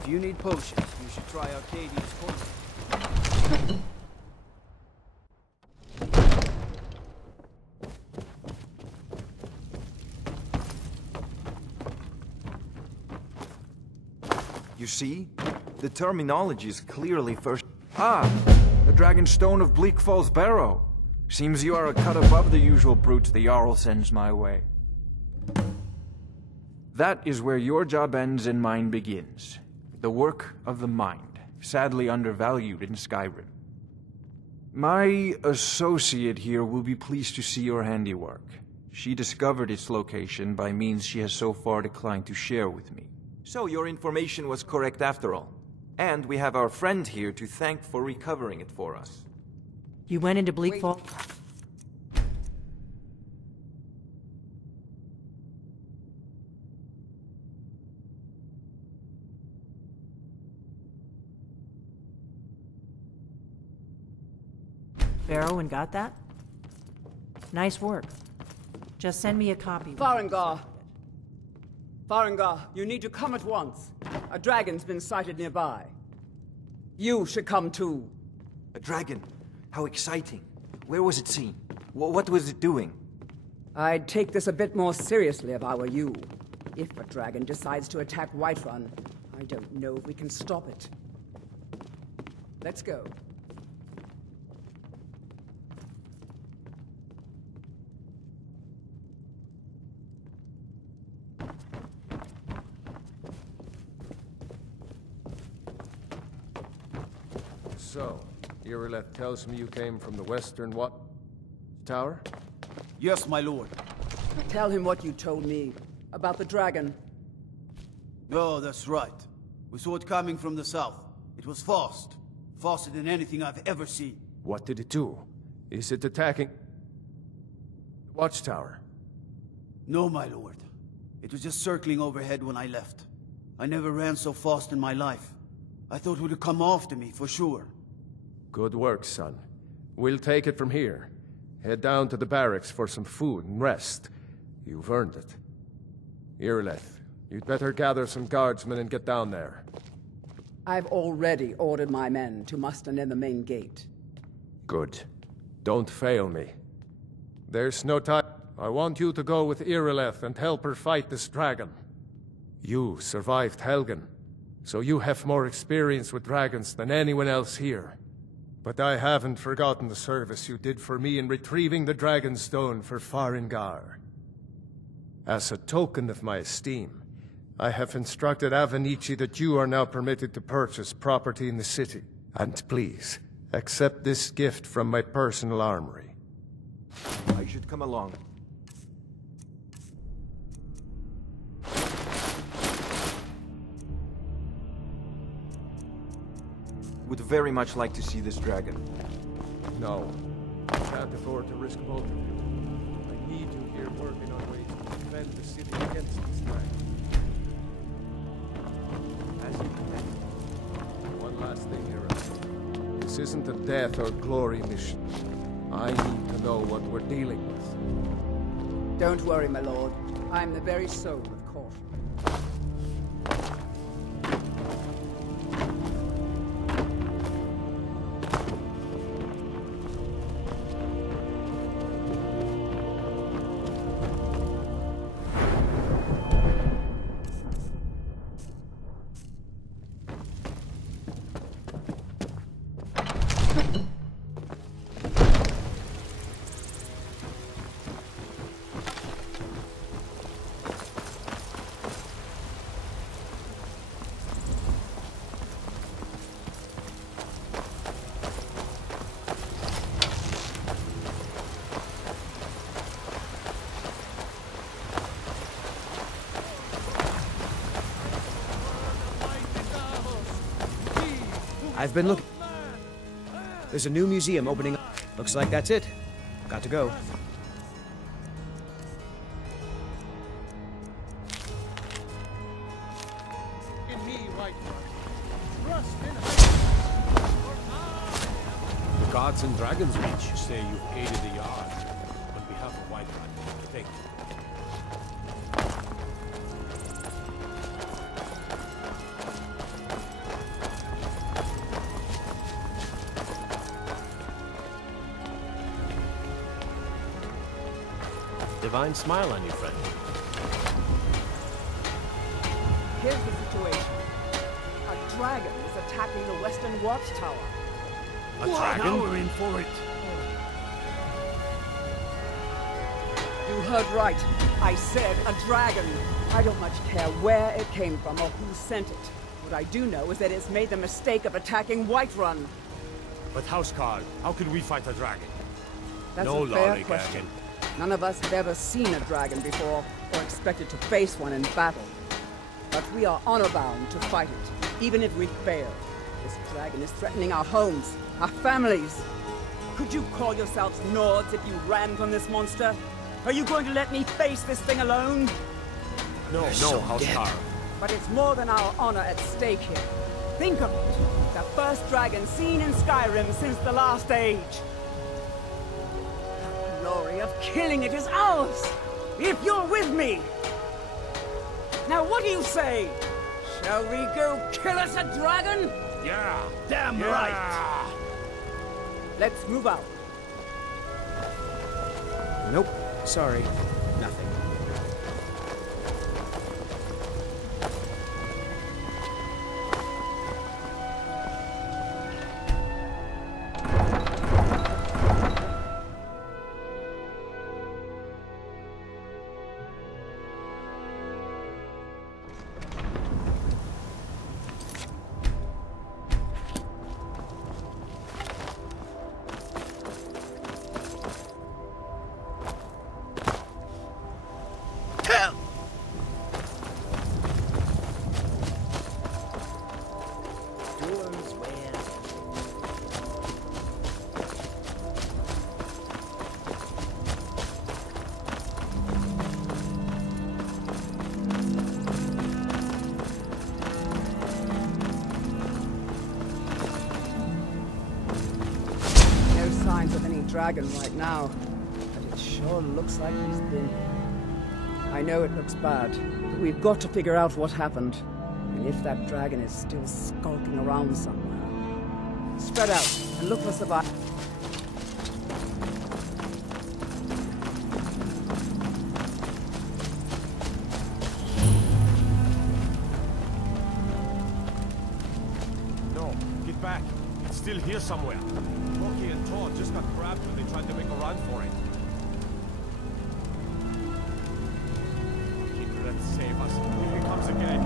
If you need potions, you should try Arcadia's poison. You see? The terminology is clearly first. Ah! The Dragonstone of Bleak Falls Barrow. Seems you are a cut above the usual brutes the Jarl sends my way. That is where your job ends and mine begins. The work of the mind, sadly undervalued in Skyrim. My associate here will be pleased to see your handiwork. She discovered its location by means she has so far declined to share with me. So your information was correct after all. And we have our friend here to thank for recovering it for us. You went into Bleak Falls? Barrow and got that? Nice work. Just send me a copy. Farengar! Farengar, you need to come at once. A dragon's been sighted nearby. You should come too. A dragon? How exciting. Where was it seen? What was it doing? I'd take this a bit more seriously if I were you. If a dragon decides to attack Whiterun, I don't know if we can stop it. Let's go. So, Irileth tells me you came from the western what? Tower? Yes, my lord. Tell him what you told me about the dragon. Oh, that's right. We saw it coming from the south. It was fast. Faster than anything I've ever seen. What did it do? Is it attacking the watchtower? No, my lord. It was just circling overhead when I left. I never ran so fast in my life. I thought it would come after me, for sure. Good work, son. We'll take it from here. Head down to the barracks for some food and rest. You've earned it. Irileth, you'd better gather some guardsmen and get down there. I've already ordered my men to muster near the main gate. Good. Don't fail me. There's no time. I want you to go with Irileth and help her fight this dragon. You survived Helgen, so you have more experience with dragons than anyone else here. But I haven't forgotten the service you did for me in retrieving the Dragonstone for Farengar. As a token of my esteem, I have instructed Avenici that you are now permitted to purchase property in the city. And please, accept this gift from my personal armory. I should come along. Would very much like to see this dragon. No. I can't afford to risk both of you. I need you here working on ways to defend the city against this dragon. As you command. One last thing here. This isn't a death or glory mission. I need to know what we're dealing with. Don't worry, my lord. I'm the very soul of caution. I've been looking. There's a new museum opening up. Looks like that's it. Got to go. The gods and dragons reach say you've aided the Jarl on behalf of Whiterun. Thank you. divine smile on you, friend. Here's the situation. A dragon is attacking the western watchtower. A dragon? Now we're in for it. You heard right. I said a dragon. I don't much care where it came from or who sent it. What I do know is that it's made the mistake of attacking Whiterun. But Housecarl, how could we fight a dragon? That's No a fair lollygagging. question. None of us have ever seen a dragon before, or expected to face one in battle. But we are honor-bound to fight it, even if we fail. This dragon is threatening our homes, our families. Could you call yourselves Nords if you ran from this monster? Are you going to let me face this thing alone? No, Housecarl. But it's more than our honor at stake here. Think of it. The first dragon seen in Skyrim since the last age. The glory of killing it is ours, if you're with me. Now what do you say? Shall we go kill us a dragon? Yeah! Damn right. Let's move out. Nope. Sorry. Nothing. Dragon right now, but it sure looks like he's been. I know it looks bad, but we've got to figure out what happened, and if that dragon is still skulking around somewhere. Spread out and look for survivors. No, get back. It's still here somewhere. Rocky and Todd just got grabbed when they tried to make a run for it. Keep let's save us. Here he comes again.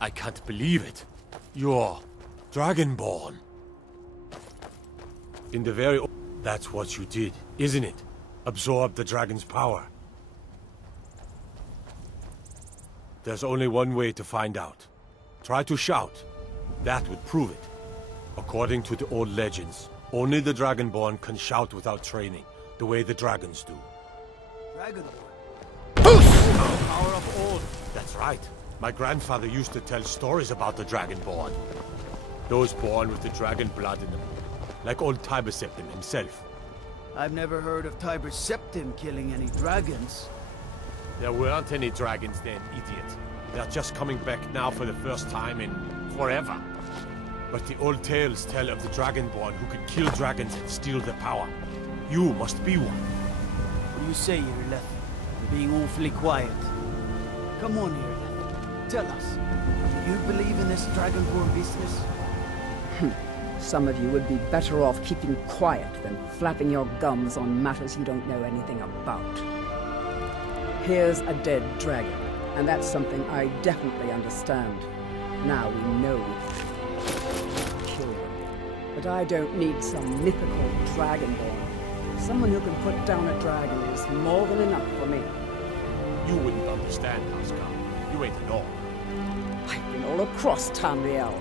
I can't believe it. You're Dragonborn. In the very... That's what you did, isn't it? Absorb the dragon's power. There's only one way to find out. Try to shout. That would prove it. According to the old legends, only the Dragonborn can shout without training, the way the dragons do. Dragonborn? The power of old. That's right. My grandfather used to tell stories about the Dragonborn. Those born with the dragon blood in them. Like old Tiber Septim himself. I've never heard of Tiber Septim killing any dragons. There weren't any dragons then, idiot. They're just coming back now for the first time in forever. But the old tales tell of the Dragonborn who could kill dragons and steal their power. You must be one. What do you say, Irileth? You're being awfully quiet. Come on, Irileth. Tell us. Do you believe in this Dragonborn business? Some of you would be better off keeping quiet than flapping your gums on matters you don't know anything about. Here's a dead dragon, and that's something I definitely understand. Now we know kill them. But I don't need some mythical dragonborn. Someone who can put down a dragon is more than enough for me. You wouldn't understand, Housecarl. You ain't an orc. I've been all across Tamriel.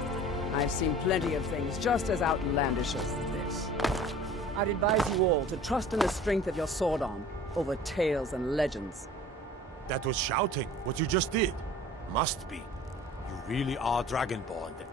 I've seen plenty of things just as outlandish as this. I'd advise you all to trust in the strength of your sword arm over tales and legends. That was shouting, what you just did. Must be. You really are Dragonborn then.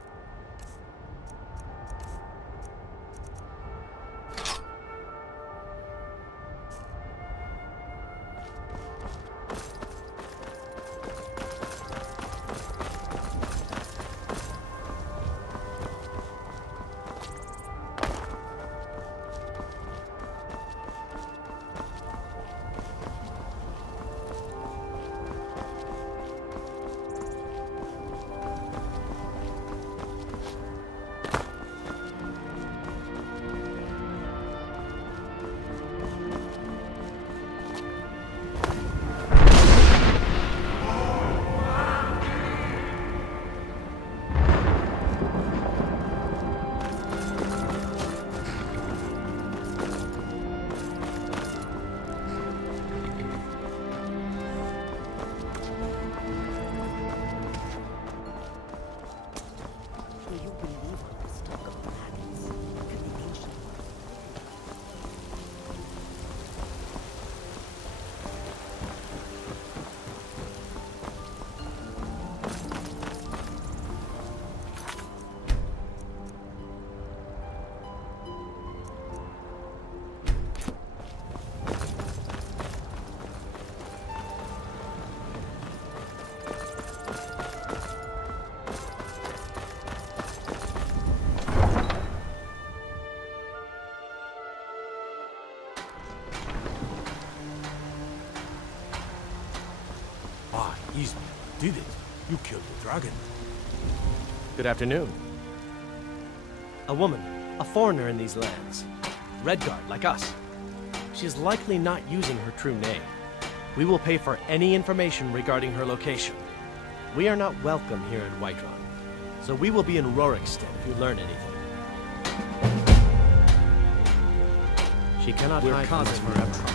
Easy. You did it. You killed the dragon. Good afternoon. A woman, a foreigner in these lands. Redguard, like us. She is likely not using her true name. We will pay for any information regarding her location. We are not welcome here in Whiterun, so we will be in Rorikstead if you learn anything. She cannot hide from us forever.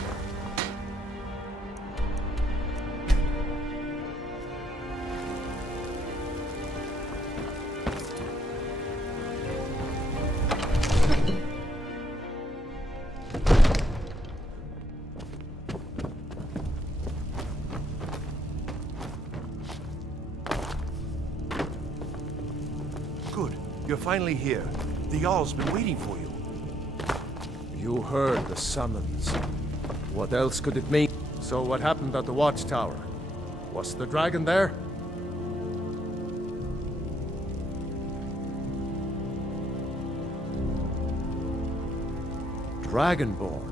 Good. You're finally here. The Jarl's been waiting for you. You heard the summons. What else could it mean? So what happened at the watchtower? Was the dragon there? Dragonborn?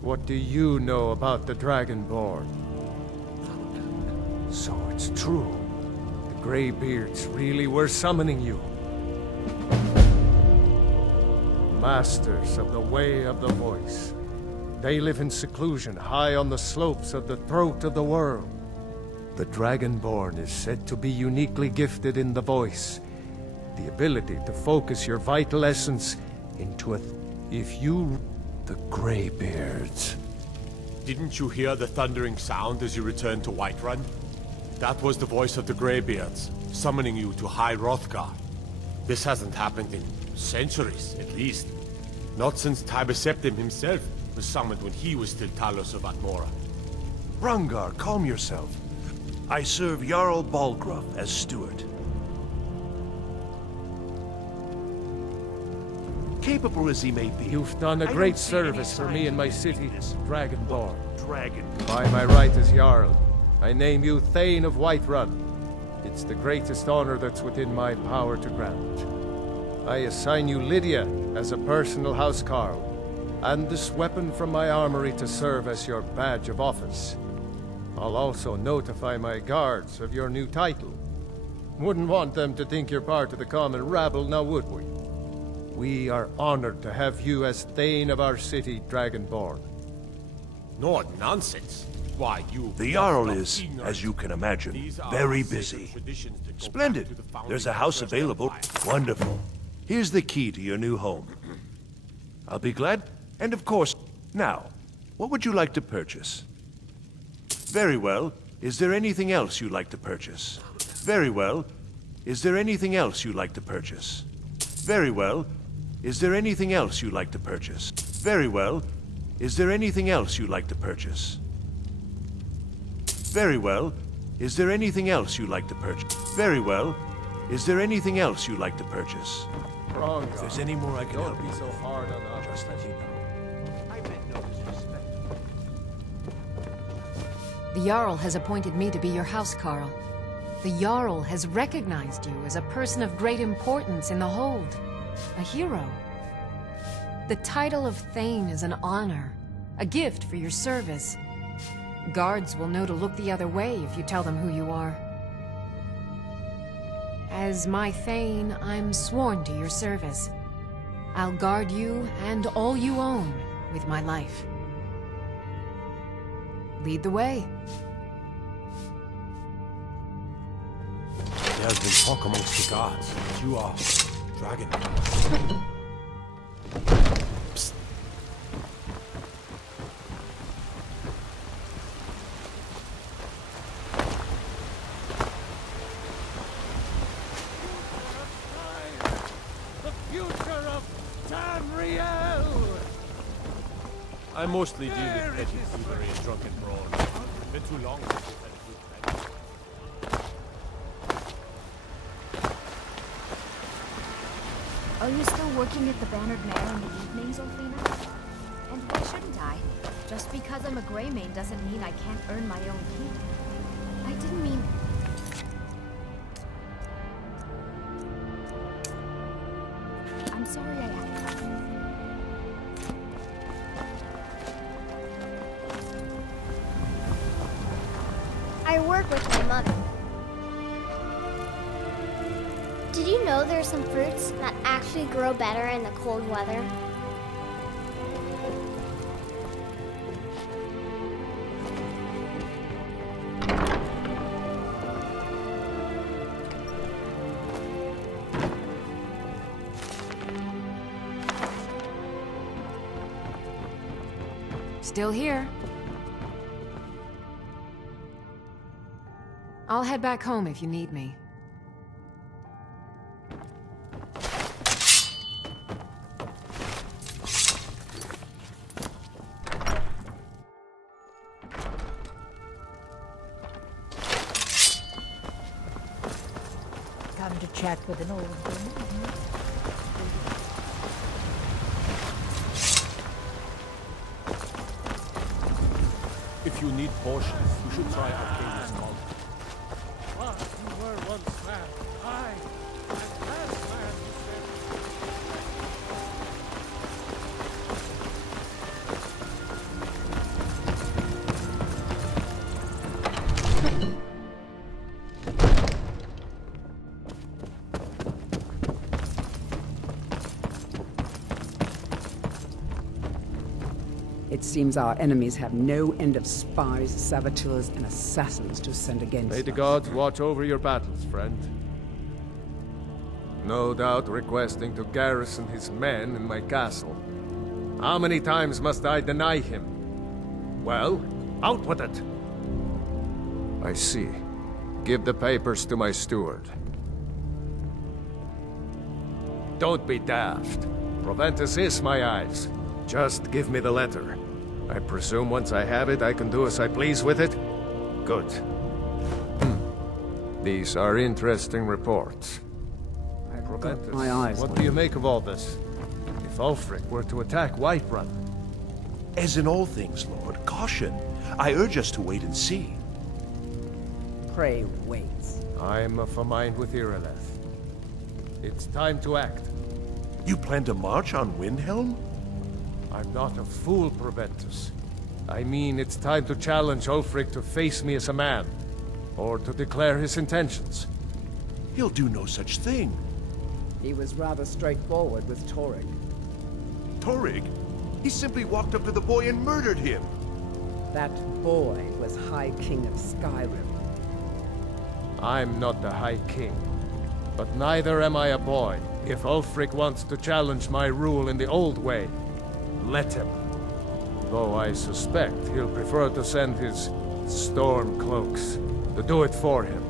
What do you know about the Dragonborn? So it's true. The Greybeards really were summoning you. Masters of the Way of the Voice. They live in seclusion high on the slopes of the throat of the world. The Dragonborn is said to be uniquely gifted in the voice. The ability to focus your vital essence into a... If you... the Greybeards. Didn't you hear the thundering sound as you returned to Whiterun? That was the voice of the Greybeards, summoning you to High Hrothgar. This hasn't happened in Centuries, at least. Not since Tiber Septim himself was summoned when he was still Talos of Atmora. Brungar, calm yourself. I serve Jarl Balgruuf as steward. Capable as he may be, You've done a I great don't see any service for signs me and of my city, this Dragonborn. dragon. By my right as Jarl, I name you Thane of Whiterun. It's the greatest honor that's within my power to grant. I assign you Lydia as a personal housecarl, and this weapon from my armory to serve as your badge of office. I'll also notify my guards of your new title. Wouldn't want them to think you're part of the common rabble, now would we? We are honored to have you as Thane of our city, Dragonborn. No nonsense. Why, you... The Jarl is, as you can imagine, very busy. Splendid. There's a house available. Wonderful. Here's the key to your new home. I'll be glad. And of course, now, what would you like to purchase? Very well. Is there anything else you'd like to purchase? Very well. Is there anything else you'd like to purchase? Very well. Is there anything else you'd like to purchase? Very well. Is there anything else you'd like to purchase? Very well. Is there anything else you'd like to purchase? Very well. Is there anything else you'd like to purchase? Wrong, If there's any more I can Don't help be you so with, hard on us. just let you know. I meant no disrespect. The Jarl has appointed me to be your housecarl. The Jarl has recognized you as a person of great importance in the Hold. A hero. The title of Thane is an honor, a gift for your service. Guards will know to look the other way if you tell them who you are. As my Thane, I'm sworn to your service. I'll guard you and all you own with my life. Lead the way. There has been talk amongst the guards that you are dragon. Psst. The future of Tamriel! I mostly deal with petty thievery and drunken brawls. Been too long since we've had a good time. Are you still working at the Bannered Mare in the evenings, Ulfina? And why shouldn't I? Just because I'm a Greymane doesn't mean I can't earn my own keep. I didn't mean... I'm sorry I acted. I work with my mother. Did you know there are some fruits that actually grow better in the cold weather? Still here. I'll head back home if you need me. Come to chat with an old woman. If you need potions, you should try Arcadius Malt. What you were once man, I, and last man you said. It seems our enemies have no end of spies, saboteurs, and assassins to send against May the us. gods watch over your battles, friend. No doubt requesting to garrison his men in my castle. How many times must I deny him? Well, out with it! I see. Give the papers to my steward. don't be daft. Proventus is my eyes. Just give me the letter. I presume once I have it, I can do as I please with it? Good. These are interesting reports. Proventus, my eyes. what do you make of all this? If Ulfric were to attack Whiterun? As in all things, Lord, caution. I urge us to wait and see. Pray wait. I'm of a mind with Irileth. It's time to act. You plan to march on Windhelm? I'm not a fool, Proventus. I mean, it's time to challenge Ulfric to face me as a man, or to declare his intentions. He'll do no such thing. He was rather straightforward with Torrig. Torrig? He simply walked up to the boy and murdered him. That boy was High King of Skyrim. I'm not the High King, but neither am I a boy. If Ulfric wants to challenge my rule in the old way, let him. Though I suspect he'll prefer to send his storm cloaks to do it for him.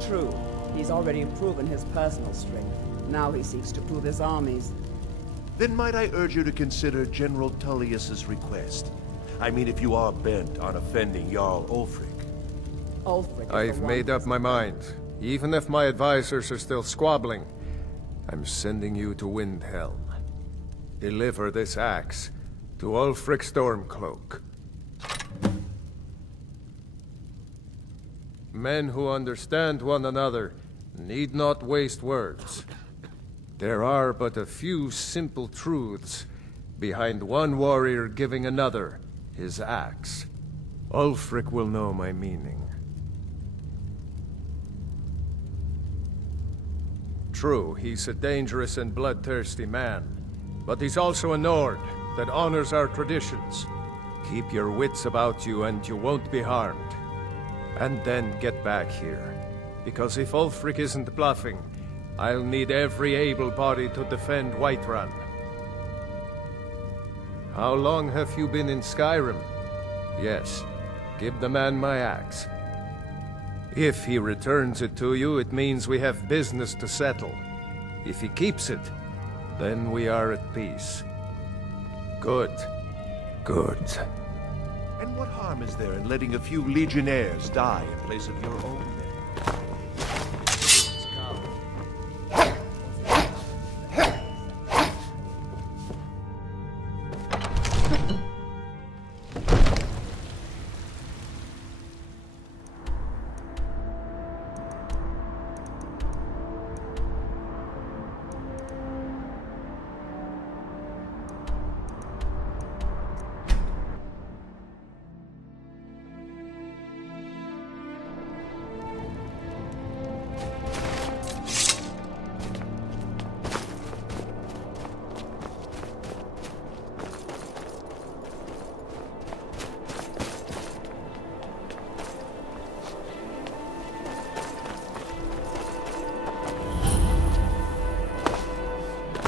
True. He's already proven his personal strength. Now he seeks to prove his armies. Then might I urge you to consider General Tullius's request? I mean, if you are bent on offending Jarl Ulfric. I've made up my mind. Even if my advisors are still squabbling, I'm sending you to Windhelm. Deliver this axe to Ulfric Stormcloak. Men who understand one another need not waste words. There are but a few simple truths behind one warrior giving another his axe. Ulfric will know my meaning. True, he's a dangerous and bloodthirsty man, but he's also a Nord that honors our traditions. Keep your wits about you and you won't be harmed. And then get back here, because if Ulfric isn't bluffing, I'll need every able body to defend Whiterun. How long have you been in Skyrim? Yes, give the man my axe. If he returns it to you, it means we have business to settle. If he keeps it, then we are at peace. Good. Good. And what harm is there in letting a few legionnaires die in place of your own men?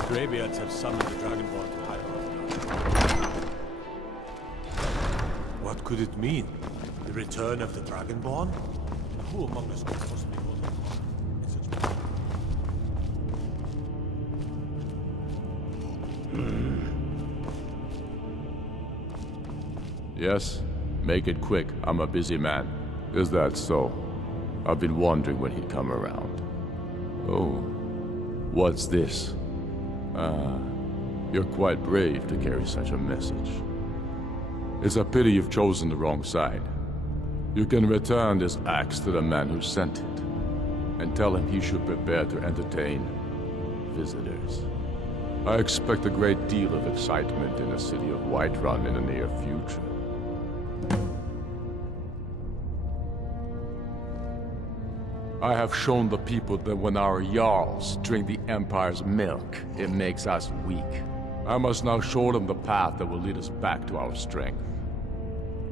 Greybeards have summoned the Dragonborn to High. What could it mean? The return of the Dragonborn? And who among us could possibly hold them in such Yes? Make it quick. I'm a busy man. Is that so? I've been wondering when he'd come around. Oh. What's this? You're quite brave to carry such a message. It's a pity you've chosen the wrong side. You can return this axe to the man who sent it, and tell him he should prepare to entertain visitors. I expect a great deal of excitement in the city of Whiterun in the near future. I have shown the people that when our Jarls drink the Empire's milk, it makes us weak. I must now show them the path that will lead us back to our strength.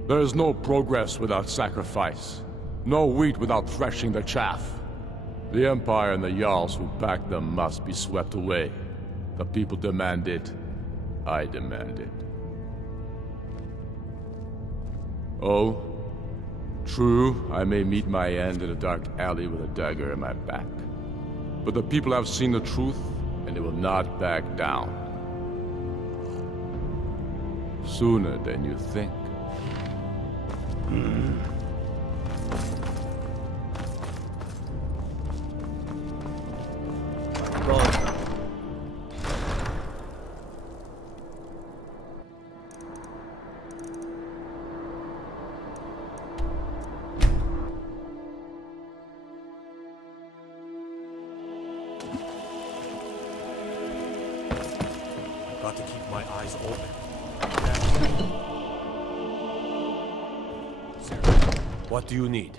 There is no progress without sacrifice, no wheat without threshing the chaff. The Empire and the Jarls who back them must be swept away. The people demand it, I demand it. Oh? True, I may meet my end in a dark alley with a dagger in my back. But the people have seen the truth, and it will not back down. Sooner than you think. Got to keep my eyes open. What do you need?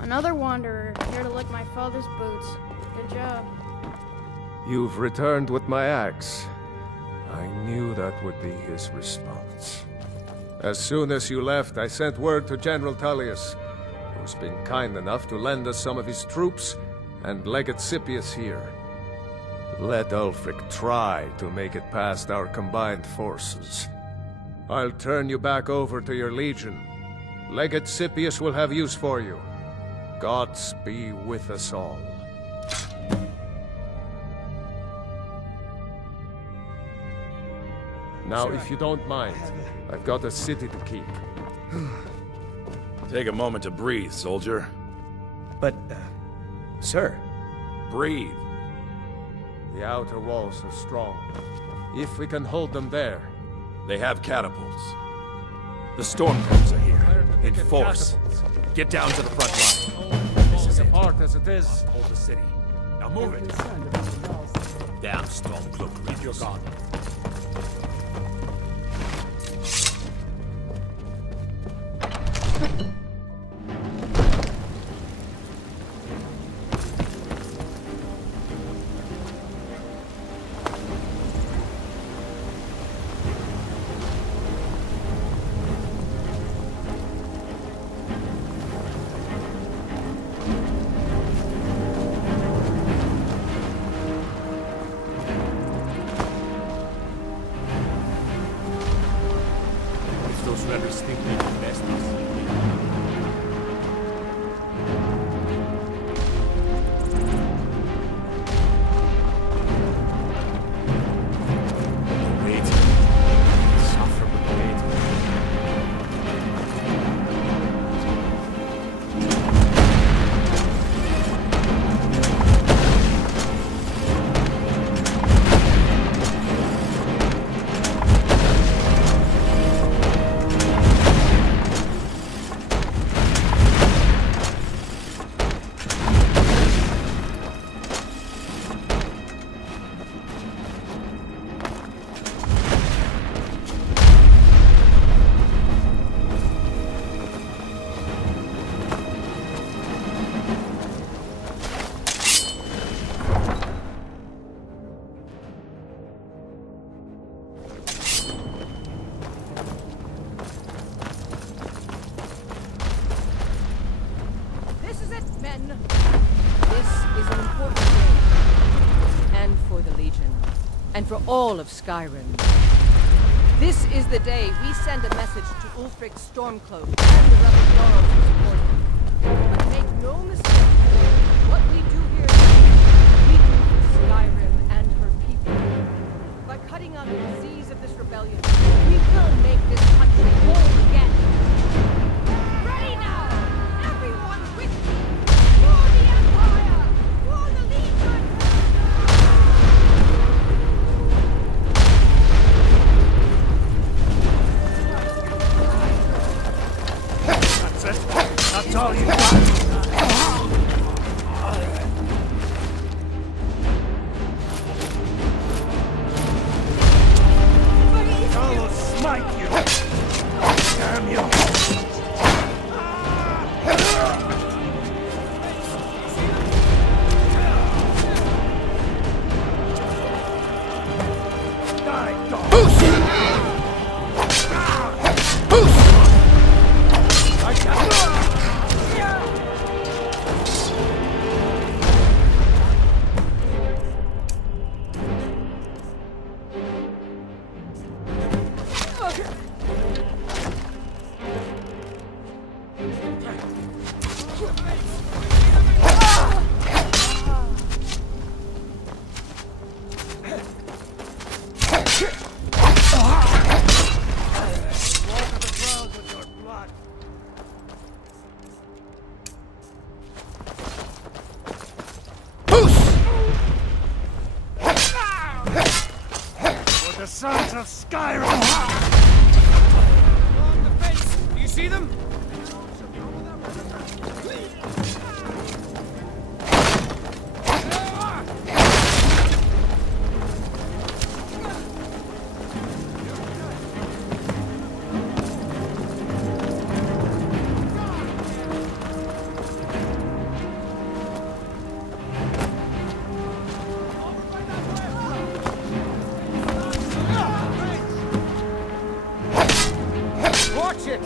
Another wanderer, here to lick my father's boots. Good job. You've returned with my axe. I knew that would be his response. As soon as you left, I sent word to General Tullius, who's been kind enough to lend us some of his troops, and Legate Scipius here. Let Ulfric try to make it past our combined forces. I'll turn you back over to your legion. Legate Scipius will have use for you. Gods be with us all. Now, if you don't mind, I've got a city to keep. Take a moment to breathe, soldier. But, sir... Breathe. The outer walls are strong. If we can hold them there... They have catapults. The stormtroopers are here, in force. Get down to the front line. This is apart as it is. Hold the city. Now move it. Damn stormcloak, read your guard. And for all of Skyrim. This is the day we send a message to Ulfric's Stormcloak and the rebel Jarls who support him. But make no mistake, what we do here, we do for Skyrim and her people. By cutting out the disease of this rebellion, we will make this country whole again. Ready now! Everyone with me! For the Empire! For the Legion! That's all you got? sons of Skyrim! Along the fence! Do you see them? Watch it!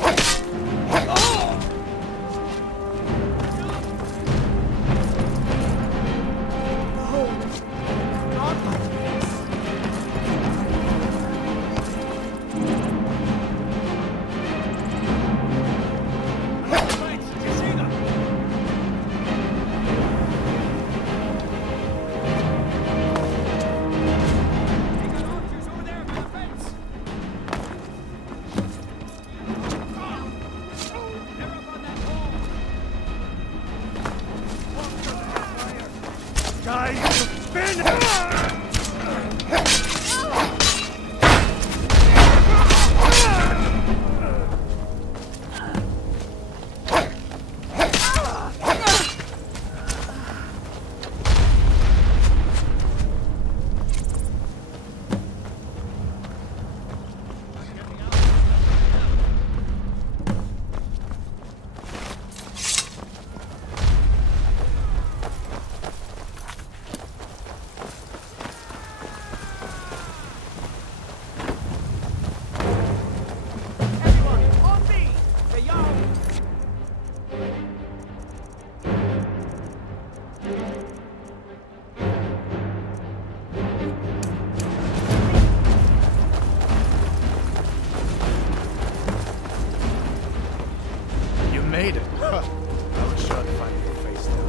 Made it. Huh. I was sure to find your face down.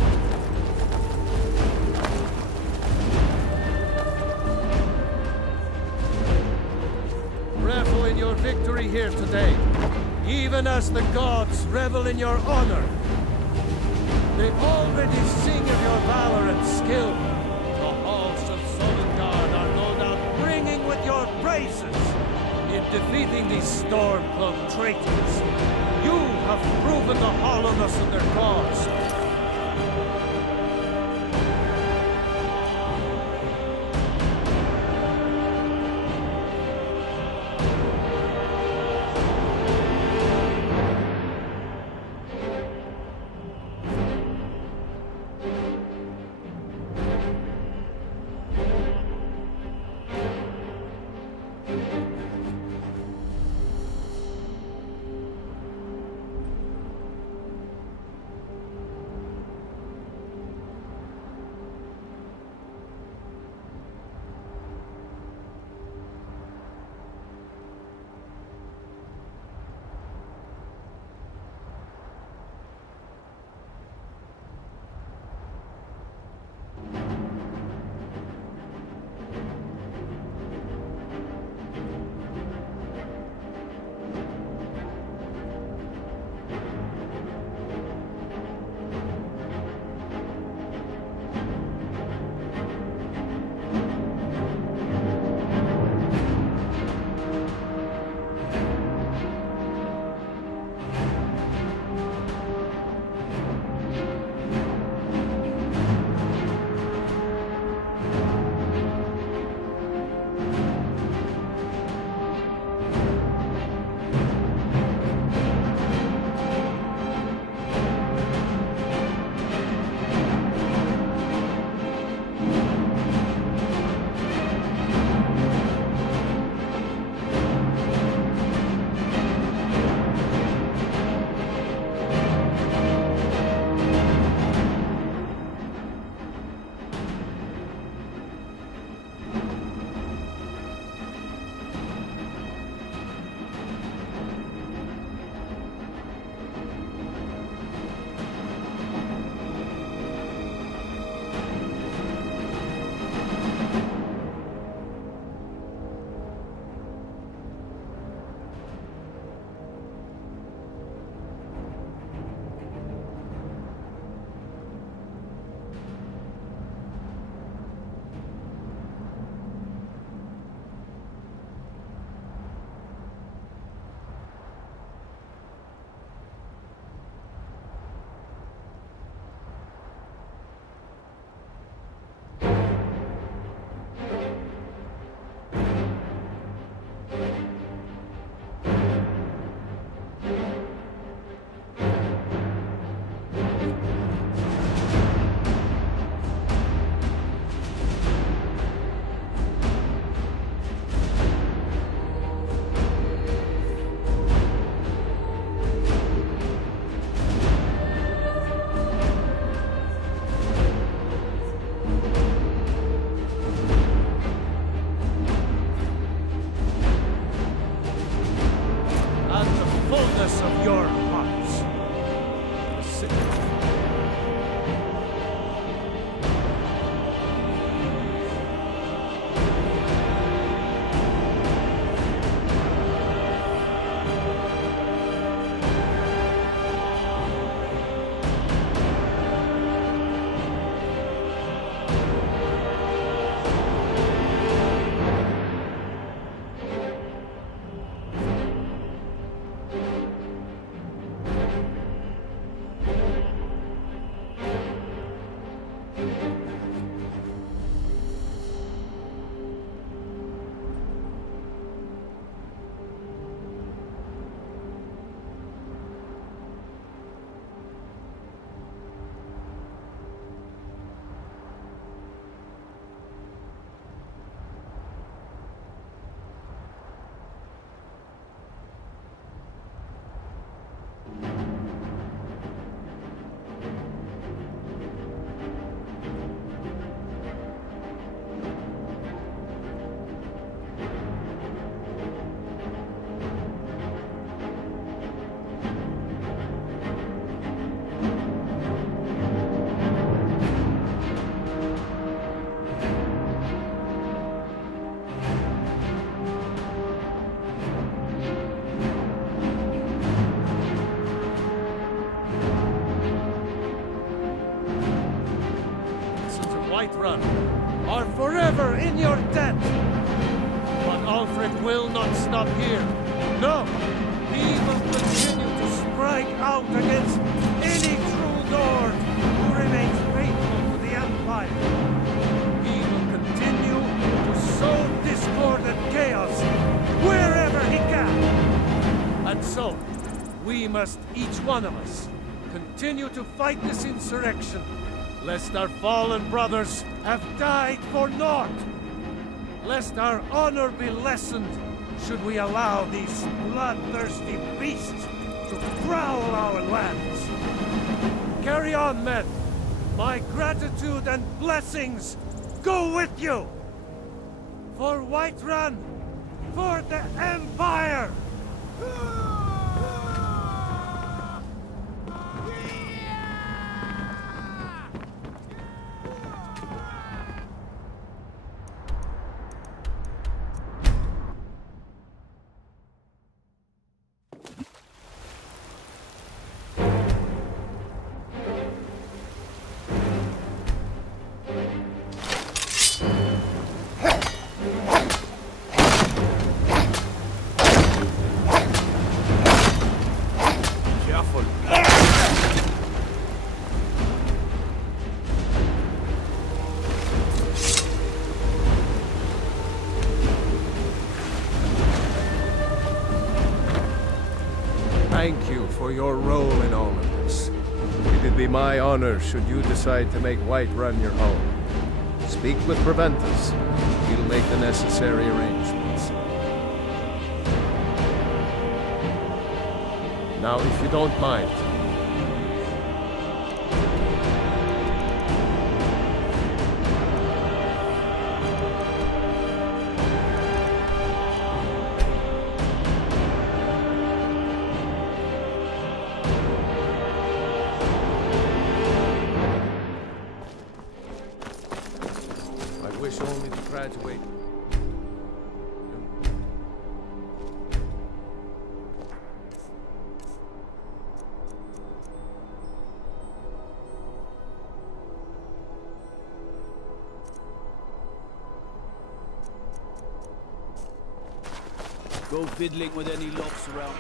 Revel in your victory here today, even as the gods revel in your honor. They already sing of your valor and skill. The halls of Sovngarde are no doubt ringing with your praises. In defeating these storm-cloaked traitors, you have proven the hollowness of their cause. Whiterun are forever in your debt. But Ulfric will not stop here. No! He will continue to strike out against any true Lord who remains faithful to the Empire. He will continue to sow discord and chaos wherever he can. And so, we must, each one of us, continue to fight this insurrection, lest our fallen brothers have died for naught. Lest our honor be lessened, should we allow these bloodthirsty beasts to prowl our lands. Carry on, men. My gratitude and blessings go with you! For Whiterun, for the Empire! Thank you for your role in all of this. It would be my honor should you decide to make Whiterun your home. Speak with Preventus. He'll make the necessary arrangements. Now, if you don't mind, only to graduate. Go fiddling with any locks around.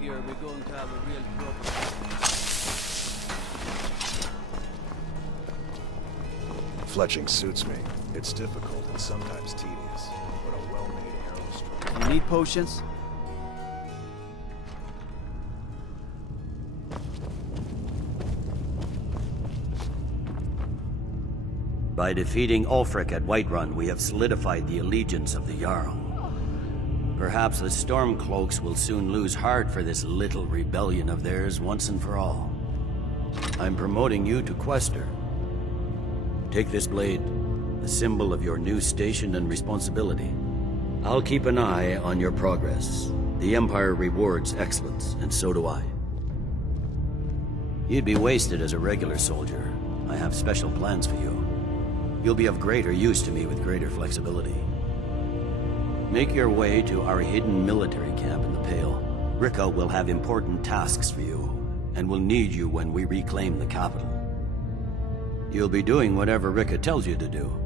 Here we're going to have a real problem. Fletching suits me. It's difficult and sometimes tedious, but a well-made arrow strike. You need potions? By defeating Ulfric at Whiterun, we have solidified the allegiance of the Jarl. Perhaps the Stormcloaks will soon lose heart for this little rebellion of theirs once and for all. I'm promoting you to Quester. Take this blade, the symbol of your new station and responsibility. I'll keep an eye on your progress. The Empire rewards excellence, and so do I. You'd be wasted as a regular soldier. I have special plans for you. You'll be of greater use to me with greater flexibility. Make your way to our hidden military camp in the Pale. Rika will have important tasks for you, and will need you when we reclaim the capital. You'll be doing whatever Rika tells you to do,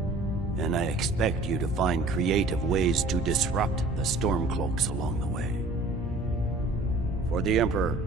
and I expect you to find creative ways to disrupt the Stormcloaks along the way. For the Emperor.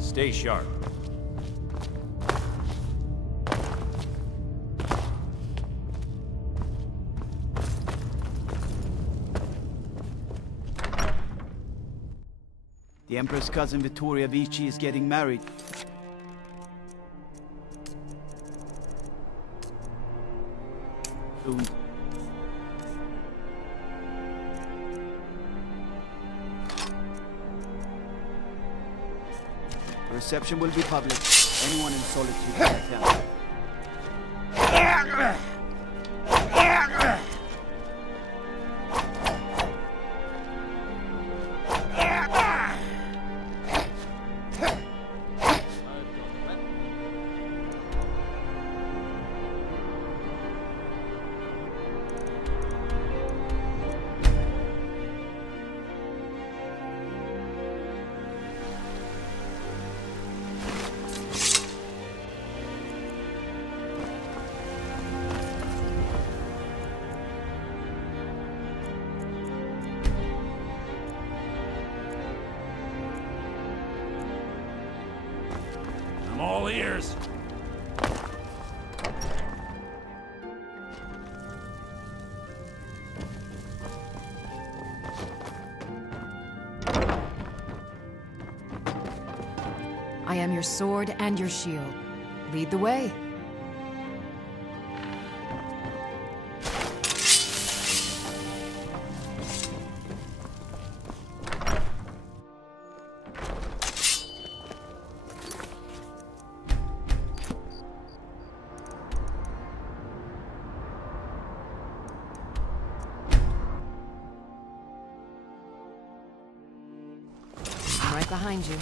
Stay sharp. The Emperor's cousin Vittoria Vici is getting married. Soon. The reception will be public. Anyone in solitude can attend. I'm all ears. I am your sword and your shield. Lead the way. I'm right behind you.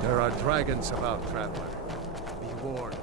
There are dragons about, traveler. Be warned.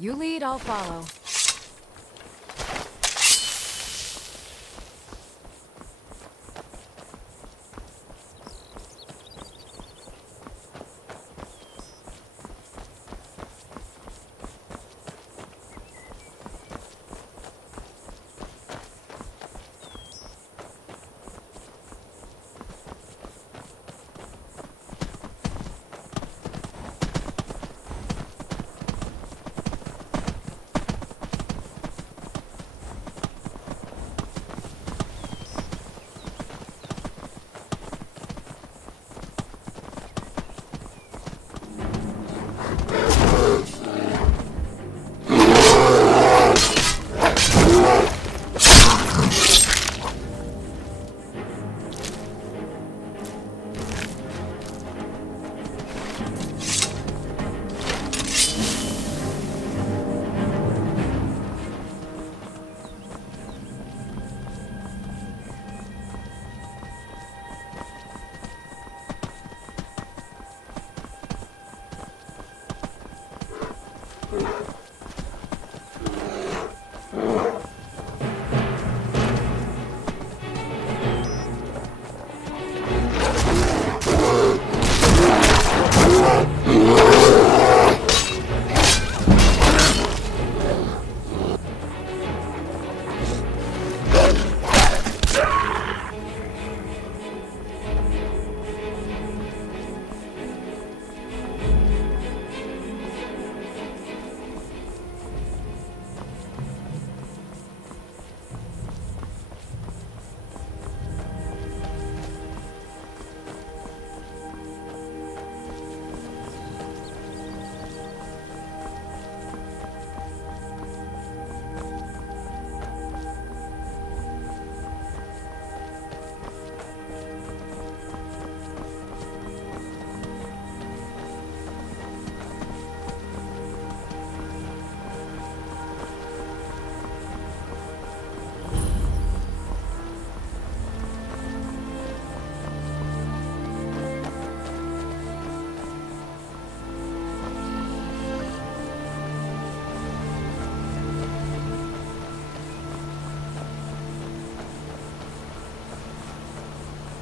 You lead, I'll follow.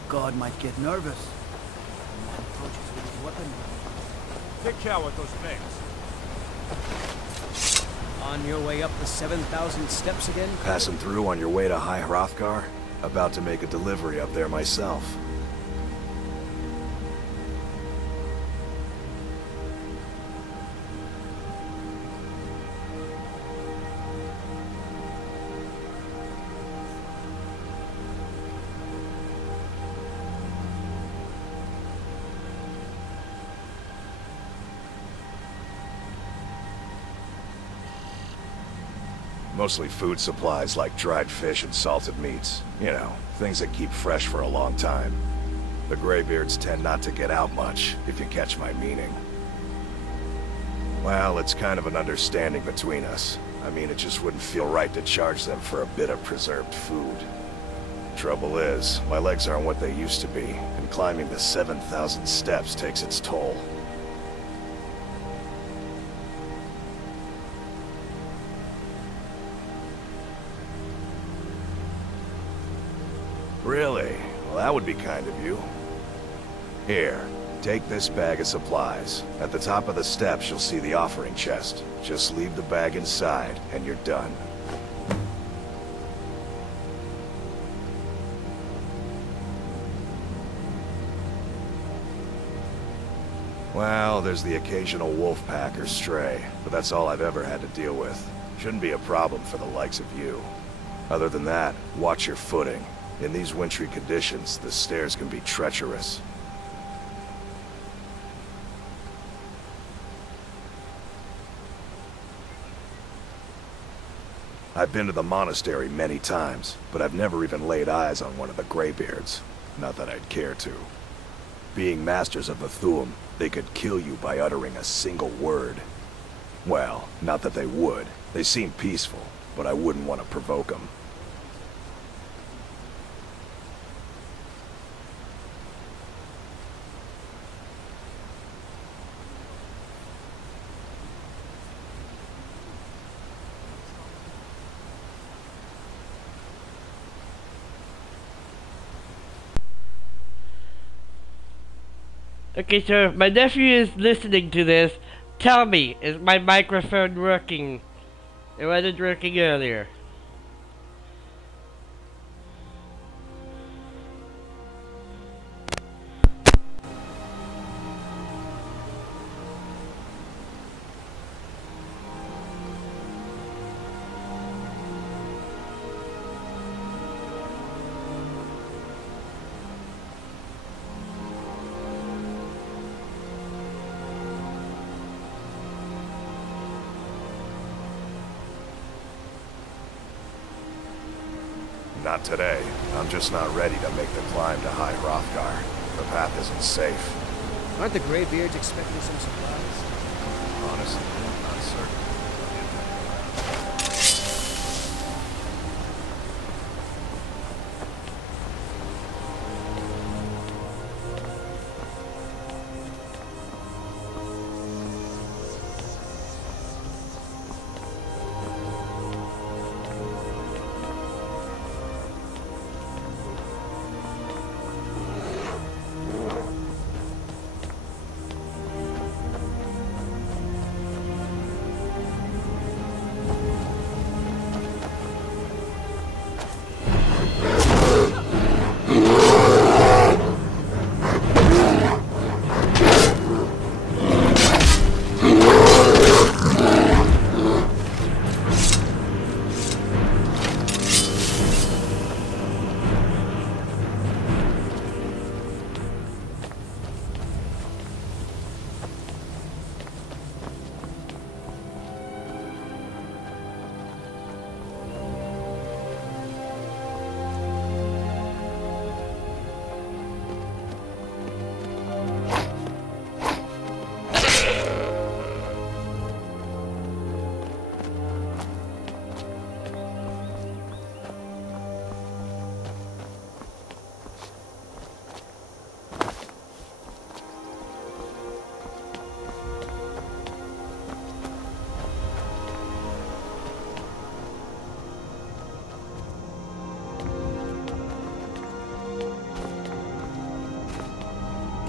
God might get nervous. The man approaches with his weapon. Take care with those things. On your way up the 7,000 steps again? Passing through on your way to High Hrothgar? About to make a delivery up there myself. Mostly food supplies like dried fish and salted meats. You know, things that keep fresh for a long time. The Greybeards tend not to get out much, if you catch my meaning. Well, it's kind of an understanding between us. I mean, it just wouldn't feel right to charge them for a bit of preserved food. Trouble is, my legs aren't what they used to be, and climbing the 7,000 steps takes its toll. Really? Well, that would be kind of you. Here, take this bag of supplies. At the top of the steps, you'll see the offering chest. Just leave the bag inside, and you're done. Well, there's the occasional wolf pack or stray, but that's all I've ever had to deal with. Shouldn't be a problem for the likes of you. Other than that, watch your footing. In these wintry conditions, the stairs can be treacherous. I've been to the monastery many times, but I've never even laid eyes on one of the Greybeards. Not that I'd care to. Being masters of the Thu'um, they could kill you by uttering a single word. Well, not that they would. They seem peaceful, but I wouldn't want to provoke them. Okay, so if my nephew is listening to this, tell me, is my microphone working? It wasn't working earlier. Not today. I'm just not ready to make the climb to High Hrothgar. The path isn't safe. Aren't the Greybeards expecting some supplies? Honestly, I'm not certain.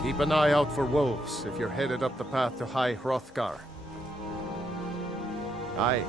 Keep an eye out for wolves if you're headed up the path to High Hrothgar. Aye.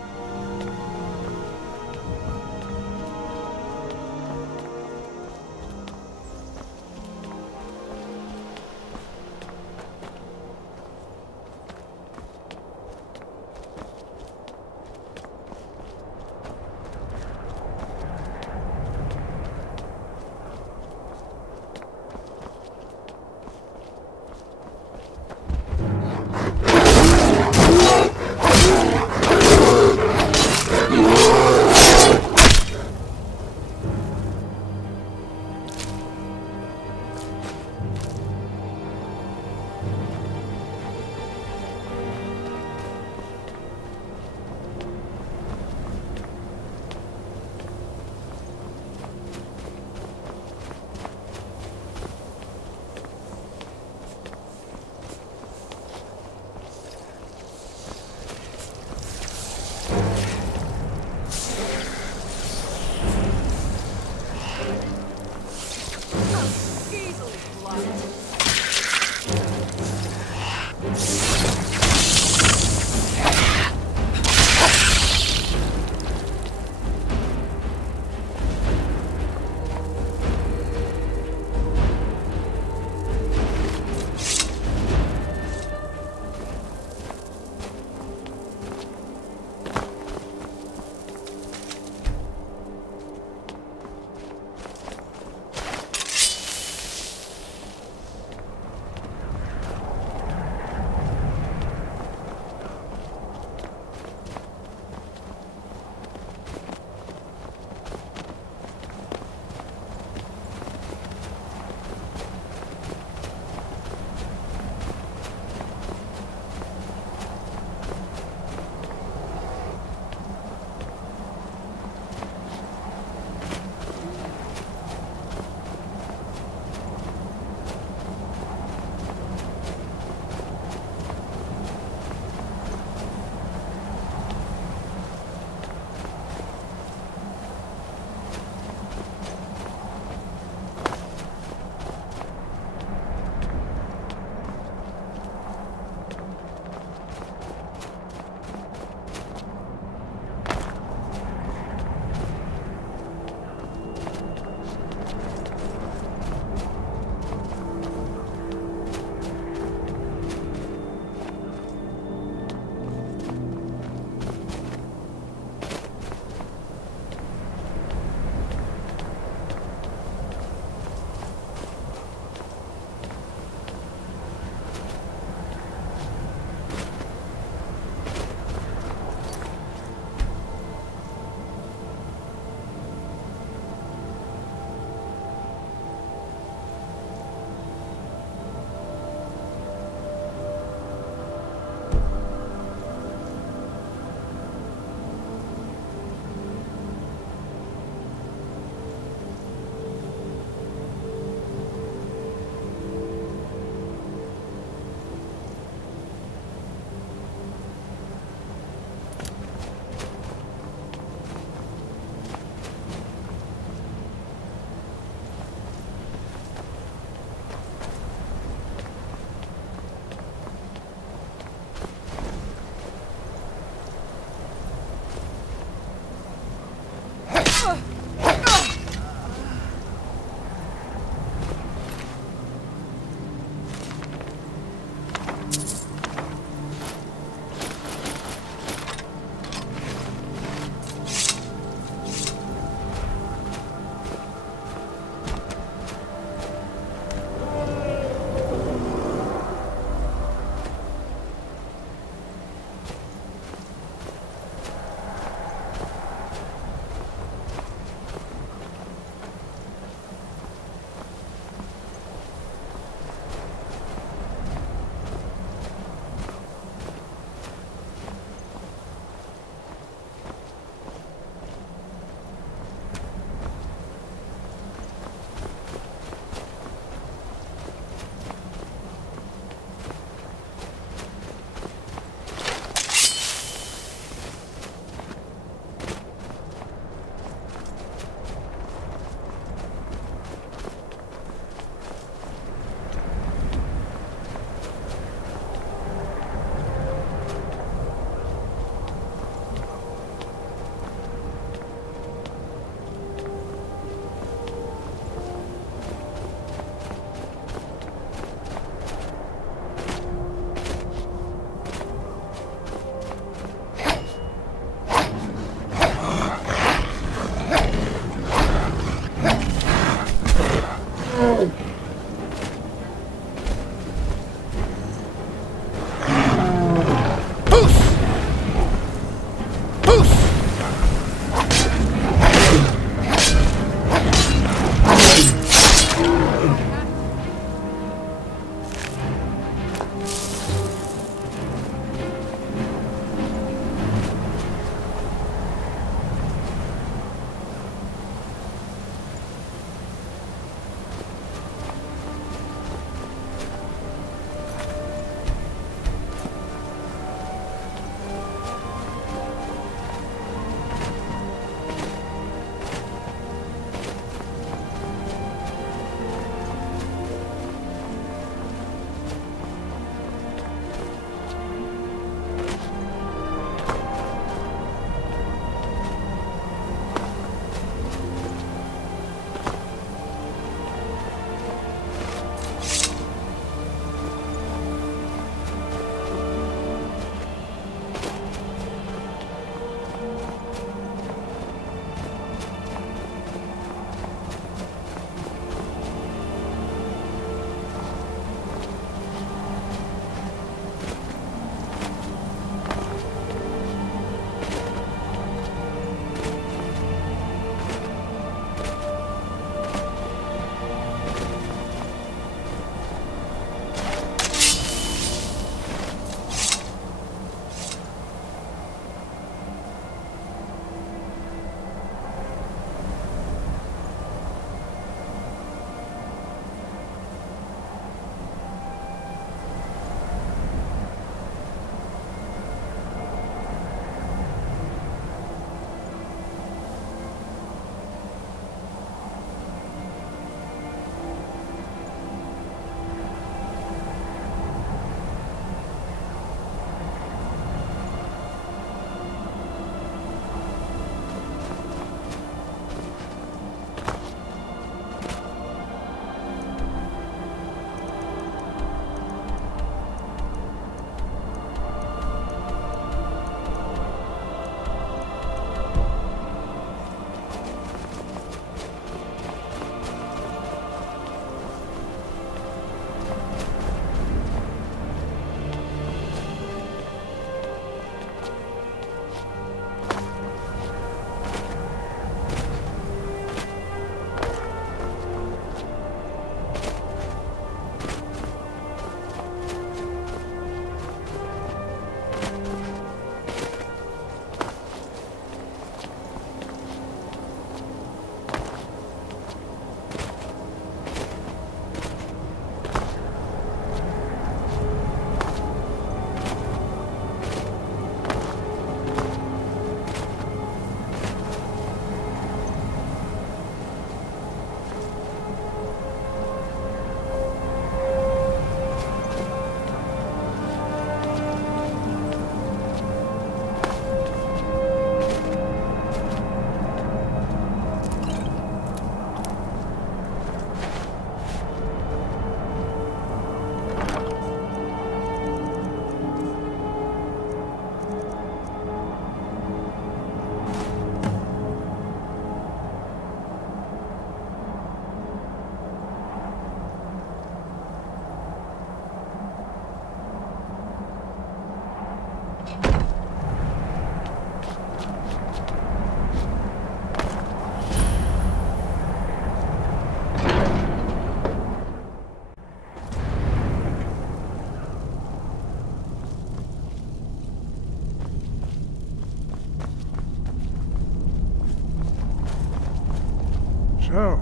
So,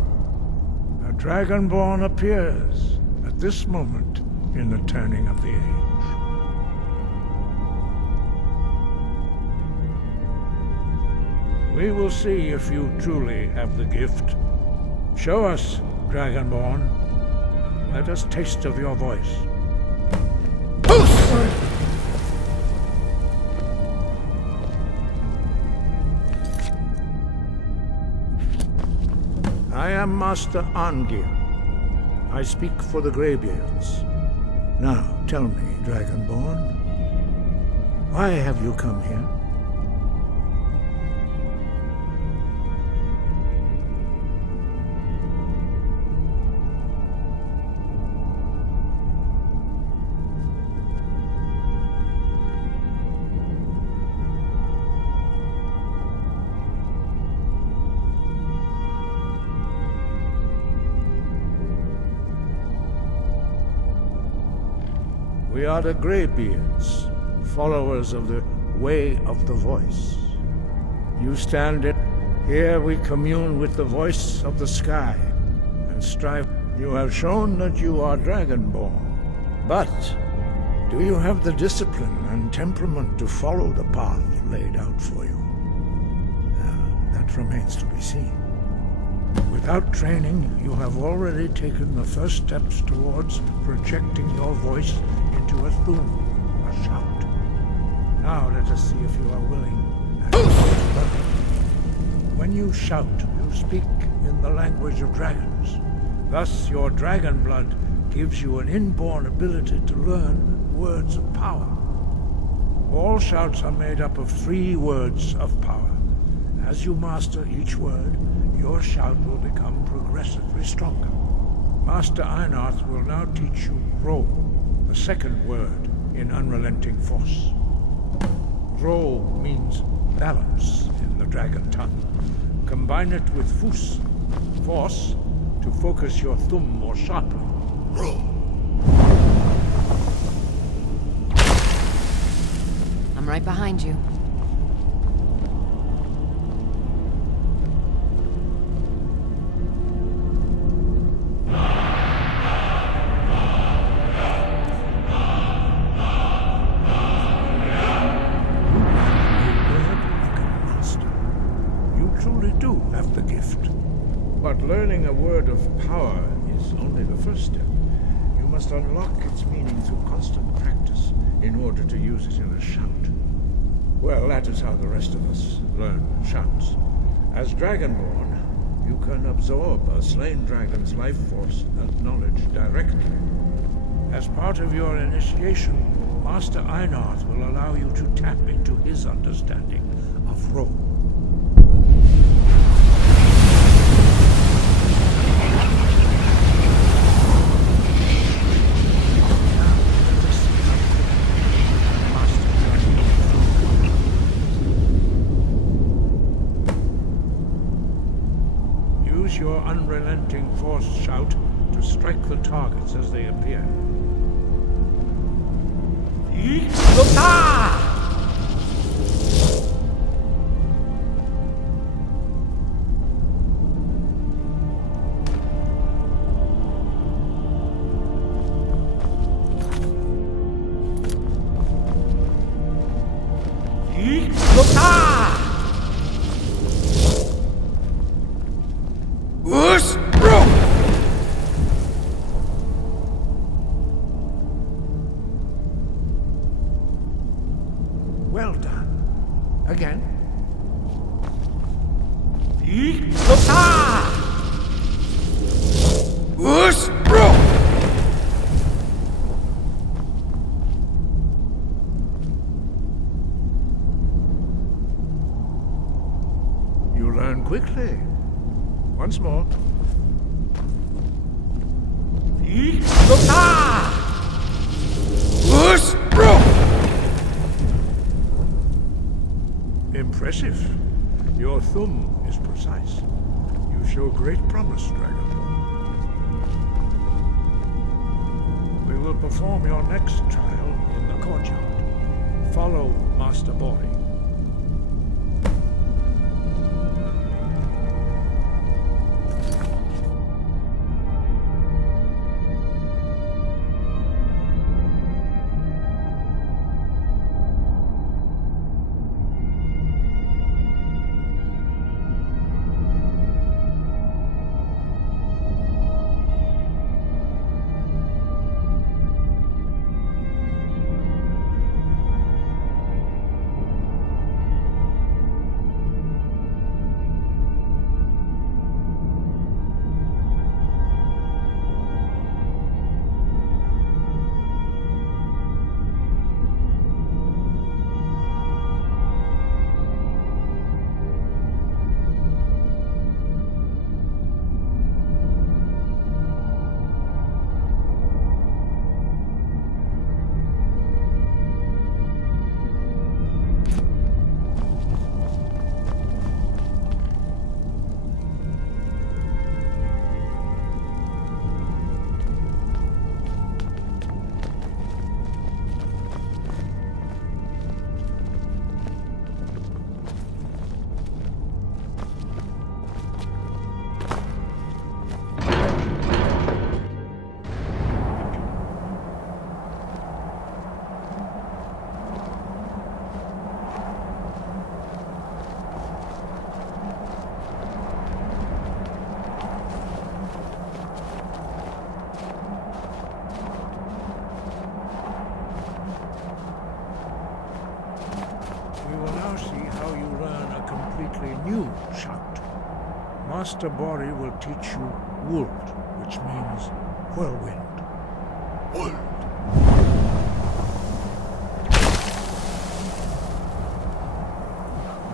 a Dragonborn appears at this moment in the turning of the age. We will see if you truly have the gift. Show us, Dragonborn. Let us taste of your voice. I am Master Angir. I speak for the Greybeards. Now, tell me, Dragonborn, why have you come here? We are the Greybeards, followers of the Way of the Voice. You stand it. Here we commune with the voice of the sky and strive. You have shown that you are Dragonborn. But do you have the discipline and temperament to follow the path laid out for you? That remains to be seen. Without training, you have already taken the first steps towards projecting your voice into a thum, a shout. Now let us see if you are willing and when you shout, you speak in the language of dragons. Thus, your dragon blood gives you an inborn ability to learn words of power. All shouts are made up of 3 words of power. As you master each word, your shout will become progressively stronger. Master Einarth will now teach you Ro, the second word in Unrelenting Force. Ro means balance in the dragon tongue. Combine it with Fus, force, to focus your thumb more sharply. Ro. I'm right behind you. But learning a word of power is only the first step. You must unlock its meaning through constant practice in order to use it in a shout. Well, that is how the rest of us learn shouts. As Dragonborn, you can absorb a slain dragon's life force and knowledge directly. As part of your initiation, Master Einarth will allow you to tap into his understanding of Ro. Your unrelenting force shout to strike the targets as they appear. Well done. Again. You learn quickly. Once more. Impressive. Your thumb is precise. You show great promise, Dragonborn. We will perform your next trial in the courtyard. Follow Master Bori. new, Shah'Doh. Master Bori will teach you Wuld, which means whirlwind. Wuld.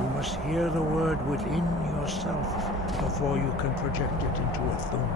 You must hear the word within yourself before you can project it into a thum.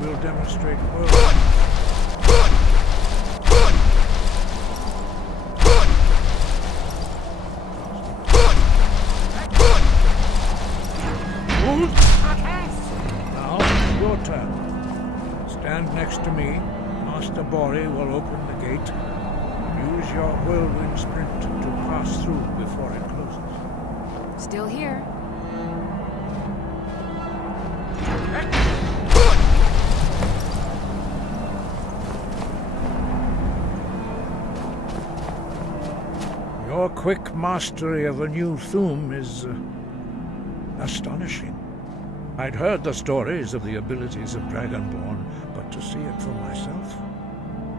Will demonstrate whirlwind. Now, your turn. Stand next to me. Master Bori will open the gate. Use your whirlwind sprint to pass through before it closes. Still here. Your quick mastery of a new thum is astonishing. I'd heard the stories of the abilities of Dragonborn, but to see it for myself.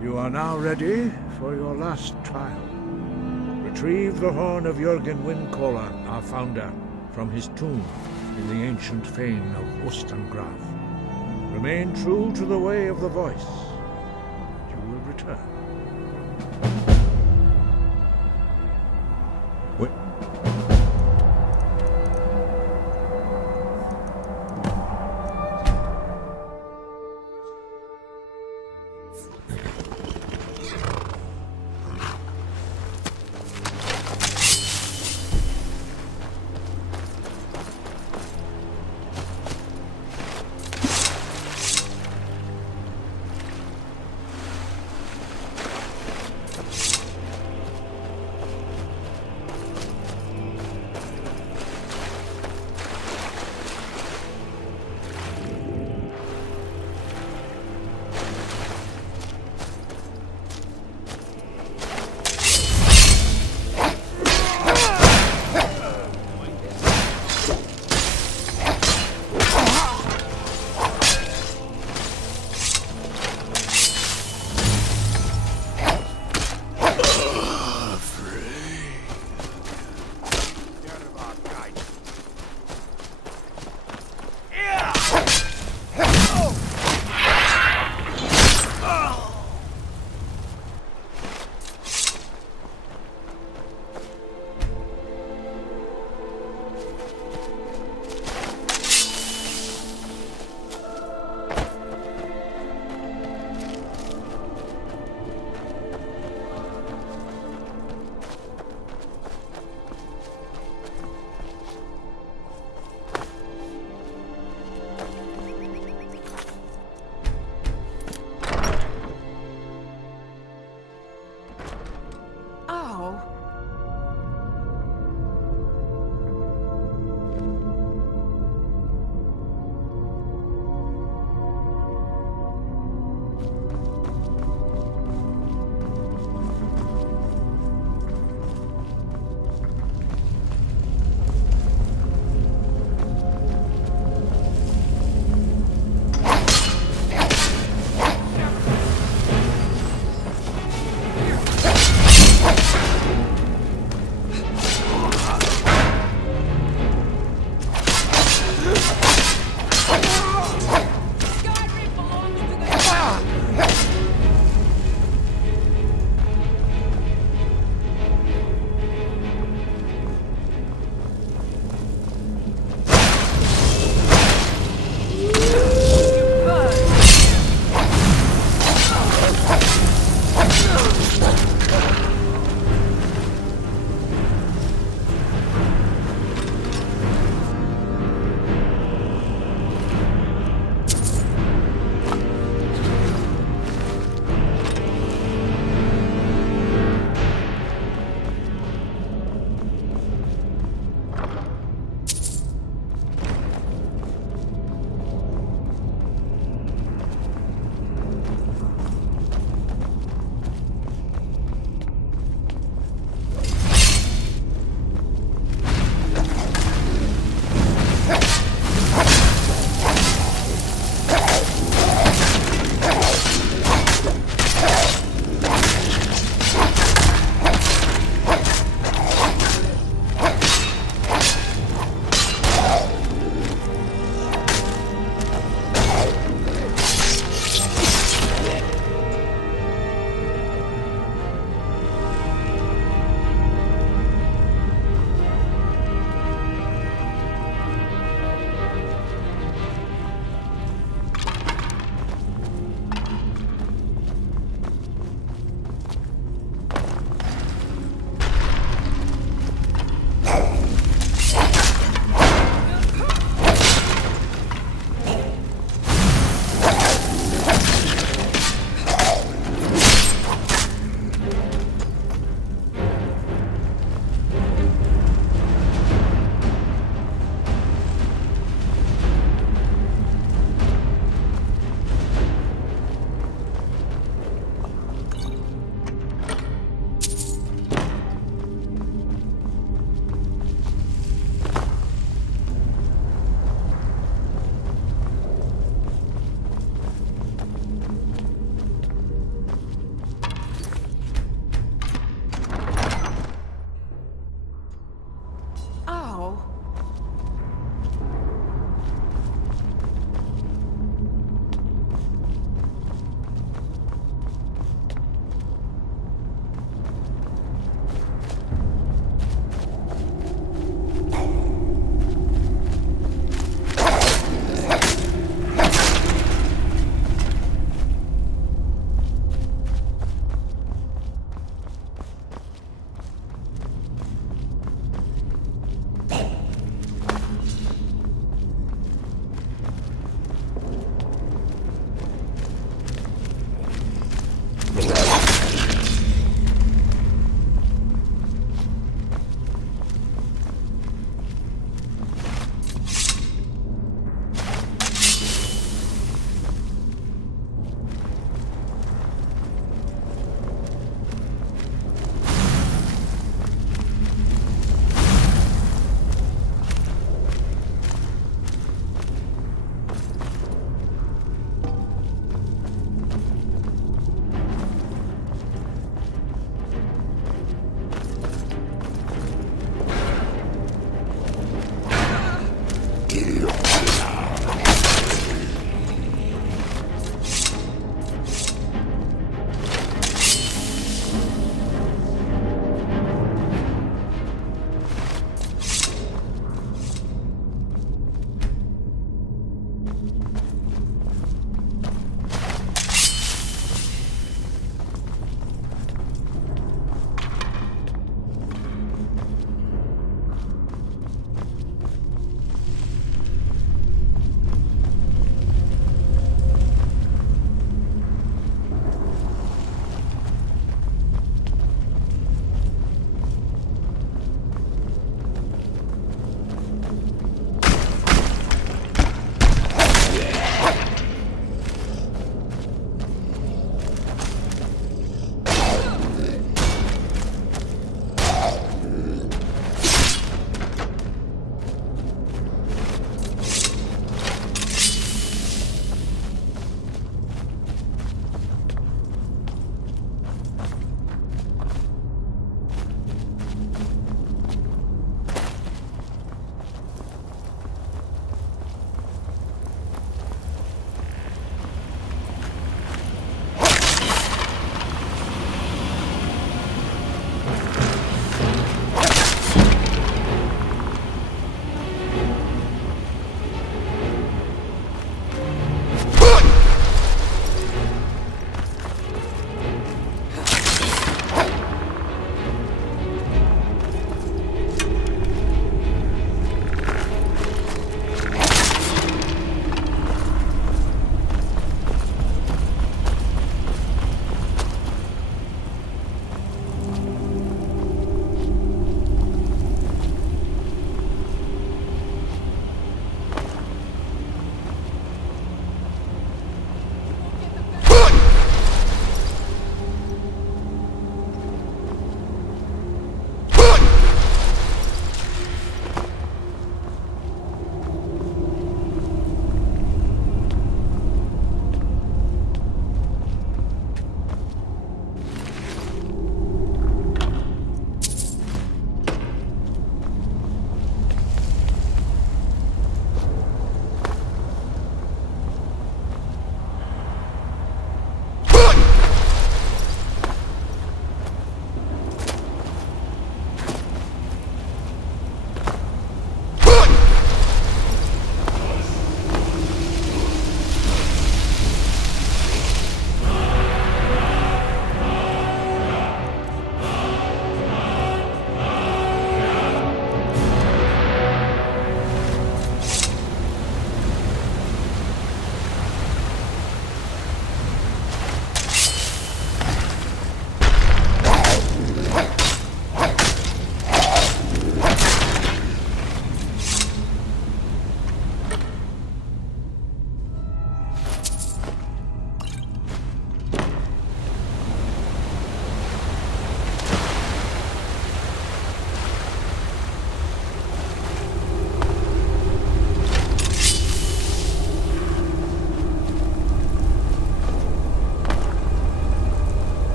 You are now ready for your last trial. Retrieve the horn of Jürgen Windcaller, our founder, from his tomb in the ancient fane of Ostengraf. Remain true to the way of the voice. You will return.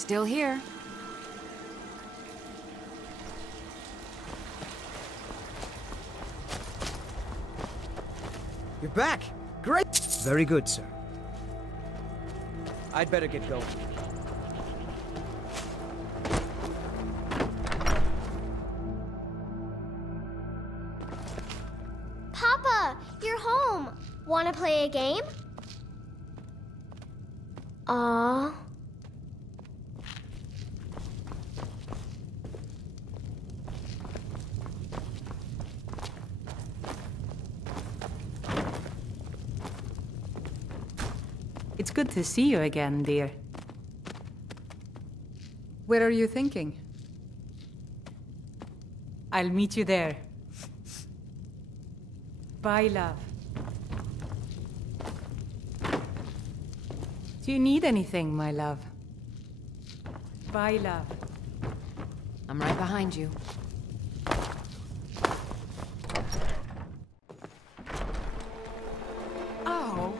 Still here. You're back! Great! Very good, sir. I'd better get going. Papa, you're home. Wanna play a game? Aww. It's good to see you again, dear. Where are you thinking? I'll meet you there. Bye, love. Do you need anything, my love? Bye, love. I'm right behind you. Oh.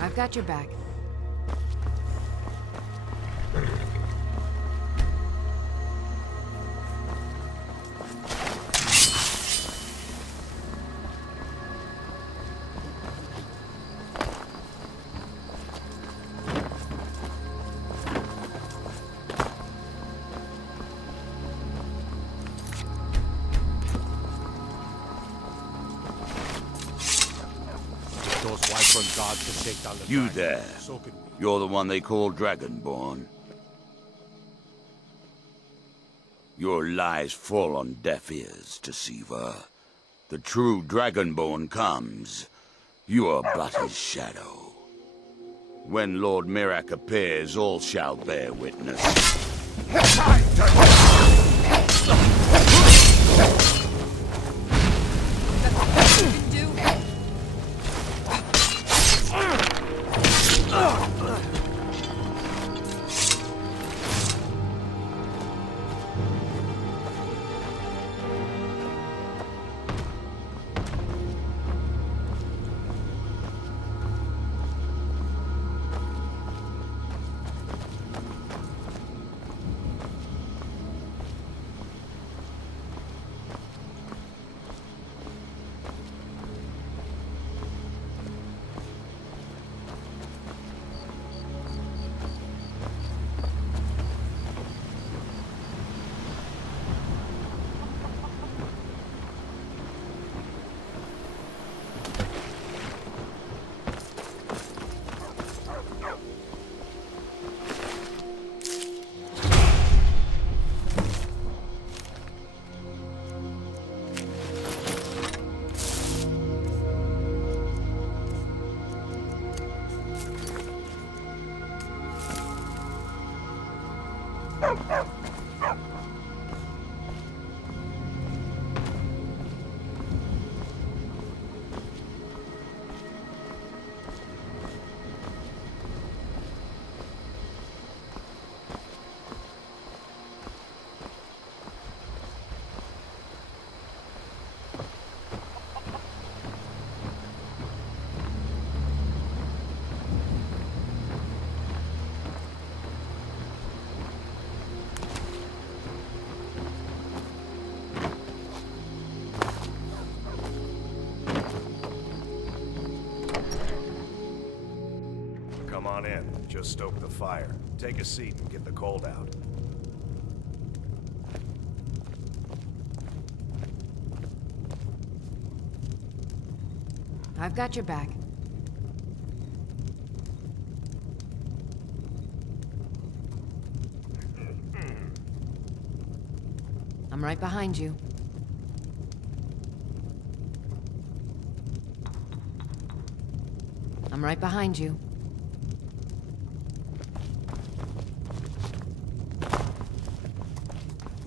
I've got your back. Those Wyvern gods can take down the You dragon. there. So can we. You're the one they call Dragonborn. Your lies fall on deaf ears, Deceiver. The true Dragonborn comes. You are but his shadow. When Lord Mirak appears, all shall bear witness. Come on in. Just stoke the fire. Take a seat and get the cold out. I've got your back. I'm right behind you. I'm right behind you.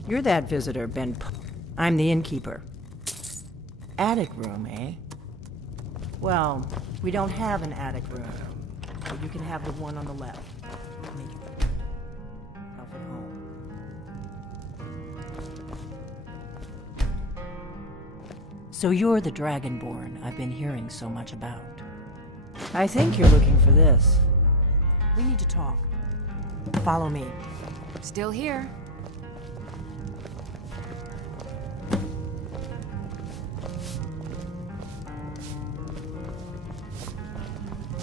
You're that visitor, I'm the innkeeper. Attic room, eh? Well, we don't have an attic room, but you can have the one on the left. Make yourself at home. So you're the Dragonborn I've been hearing so much about. I think you're looking for this. We need to talk. Follow me. Still here.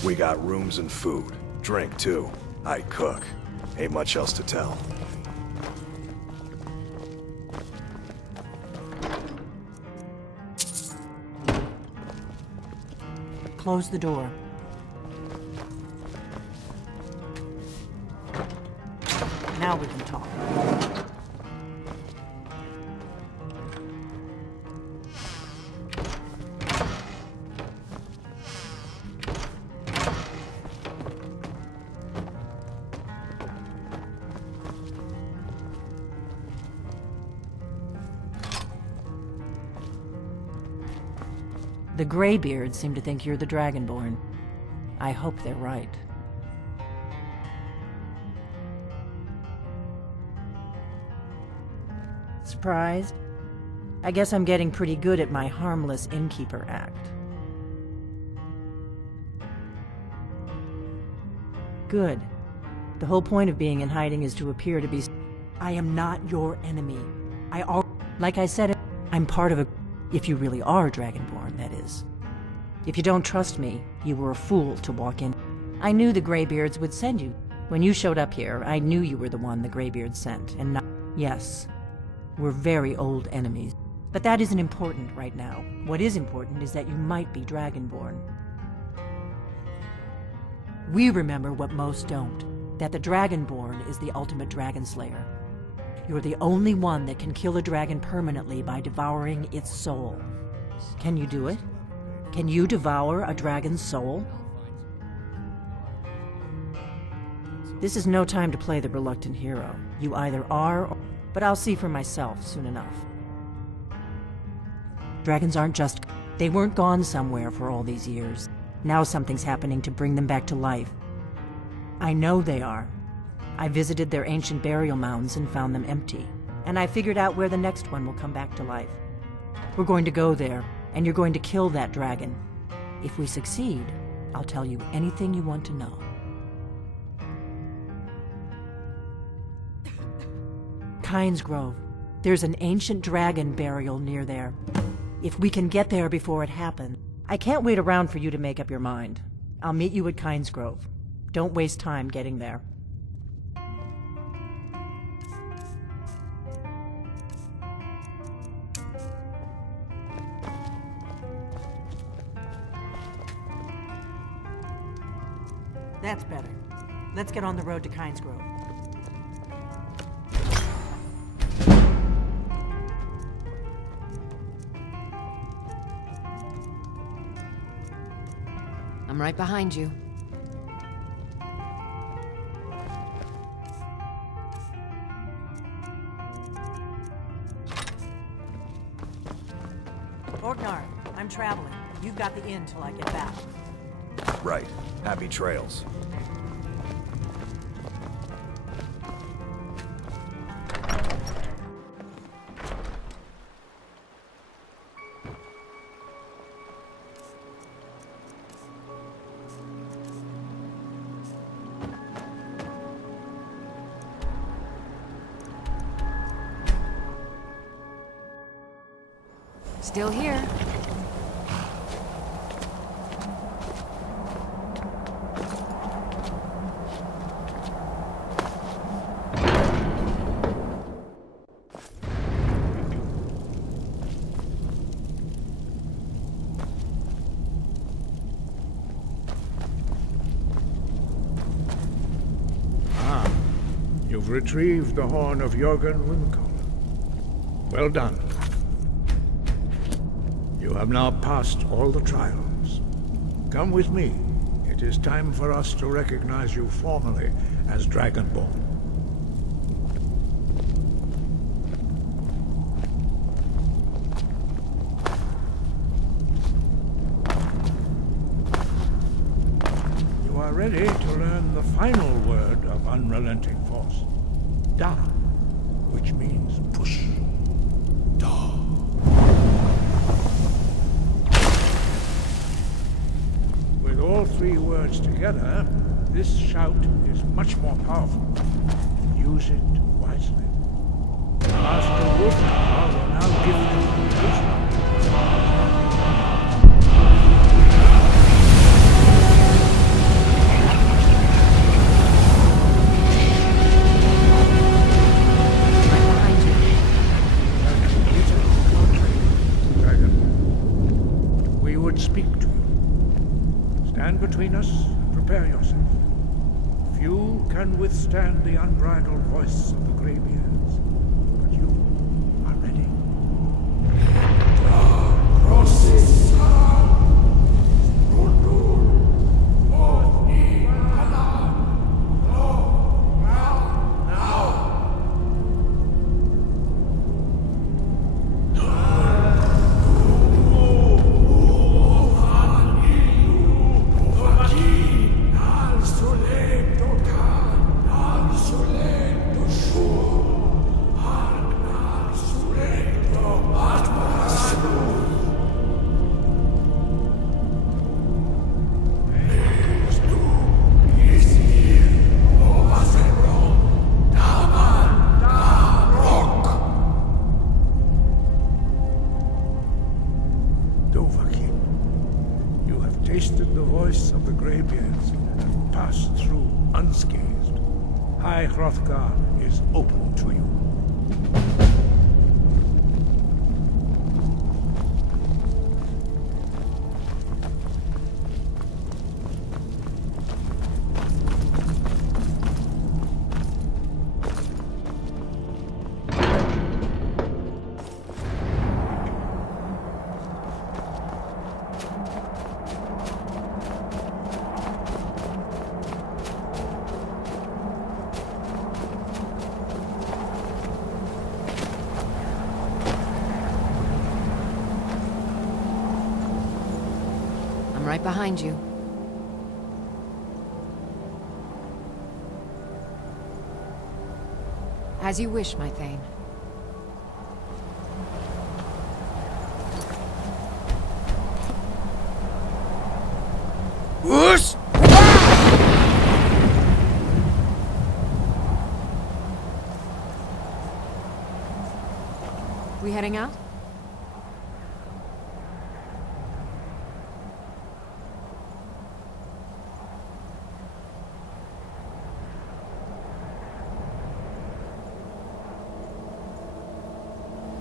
We got rooms and food. Drink, too. I cook. Ain't much else to tell. Close the door. Now we can talk. The Greybeards seem to think you're the Dragonborn. I hope they're right. Surprised? I guess I'm getting pretty good at my harmless innkeeper act. Good. The whole point of being in hiding is to appear to be... I am not your enemy. Like I said, I'm part of a... If you really are Dragonborn, that is. If you don't trust me, you were a fool to walk in. I knew the Greybeards would send you. When you showed up here, I knew you were the one the Greybeards sent, and not... Yes, we're very old enemies. But that isn't important right now. What is important is that you might be Dragonborn. We remember what most don't, that the Dragonborn is the ultimate dragon slayer. You're the only one that can kill a dragon permanently by devouring its soul. Can you do it? Can you devour a dragon's soul? This is no time to play the reluctant hero. You either are or... But I'll see for myself soon enough. Dragons aren't just... They weren't gone somewhere for all these years. Now something's happening to bring them back to life. I know they are. I visited their ancient burial mounds and found them empty. And I figured out where the next one will come back to life. We're going to go there, and you're going to kill that dragon. If we succeed, I'll tell you anything you want to know. Kynes Grove. There's an ancient dragon burial near there. If we can get there before it happens... I can't wait around for you to make up your mind. I'll meet you at Kynes Grove. Don't waste time getting there. That's better. Let's get on the road to Kynes Grove. I'm right behind you. Orgnar, I'm traveling. You've got the inn till I get back. Right. Happy trails. Still here. You've retrieved the horn of Jörgen Windcaller. Well done. You have now passed all the trials. Come with me. It is time for us to recognize you formally as Dragonborn. You are ready to learn the final word of unrelenting force. Da, which means push. Da. With all three words together, this shout is much more powerful. Use it wisely. Master Wolfgar will now give you the speak to you. Stand between us and prepare yourself. Few can withstand the unbridled voice of the Greybeards, but you are ready. Tasted the voice of the Greybeards and passed through unscathed. High Hrothgar is open to you. Right behind you. As you wish, my Thane. Whoosh! We heading out?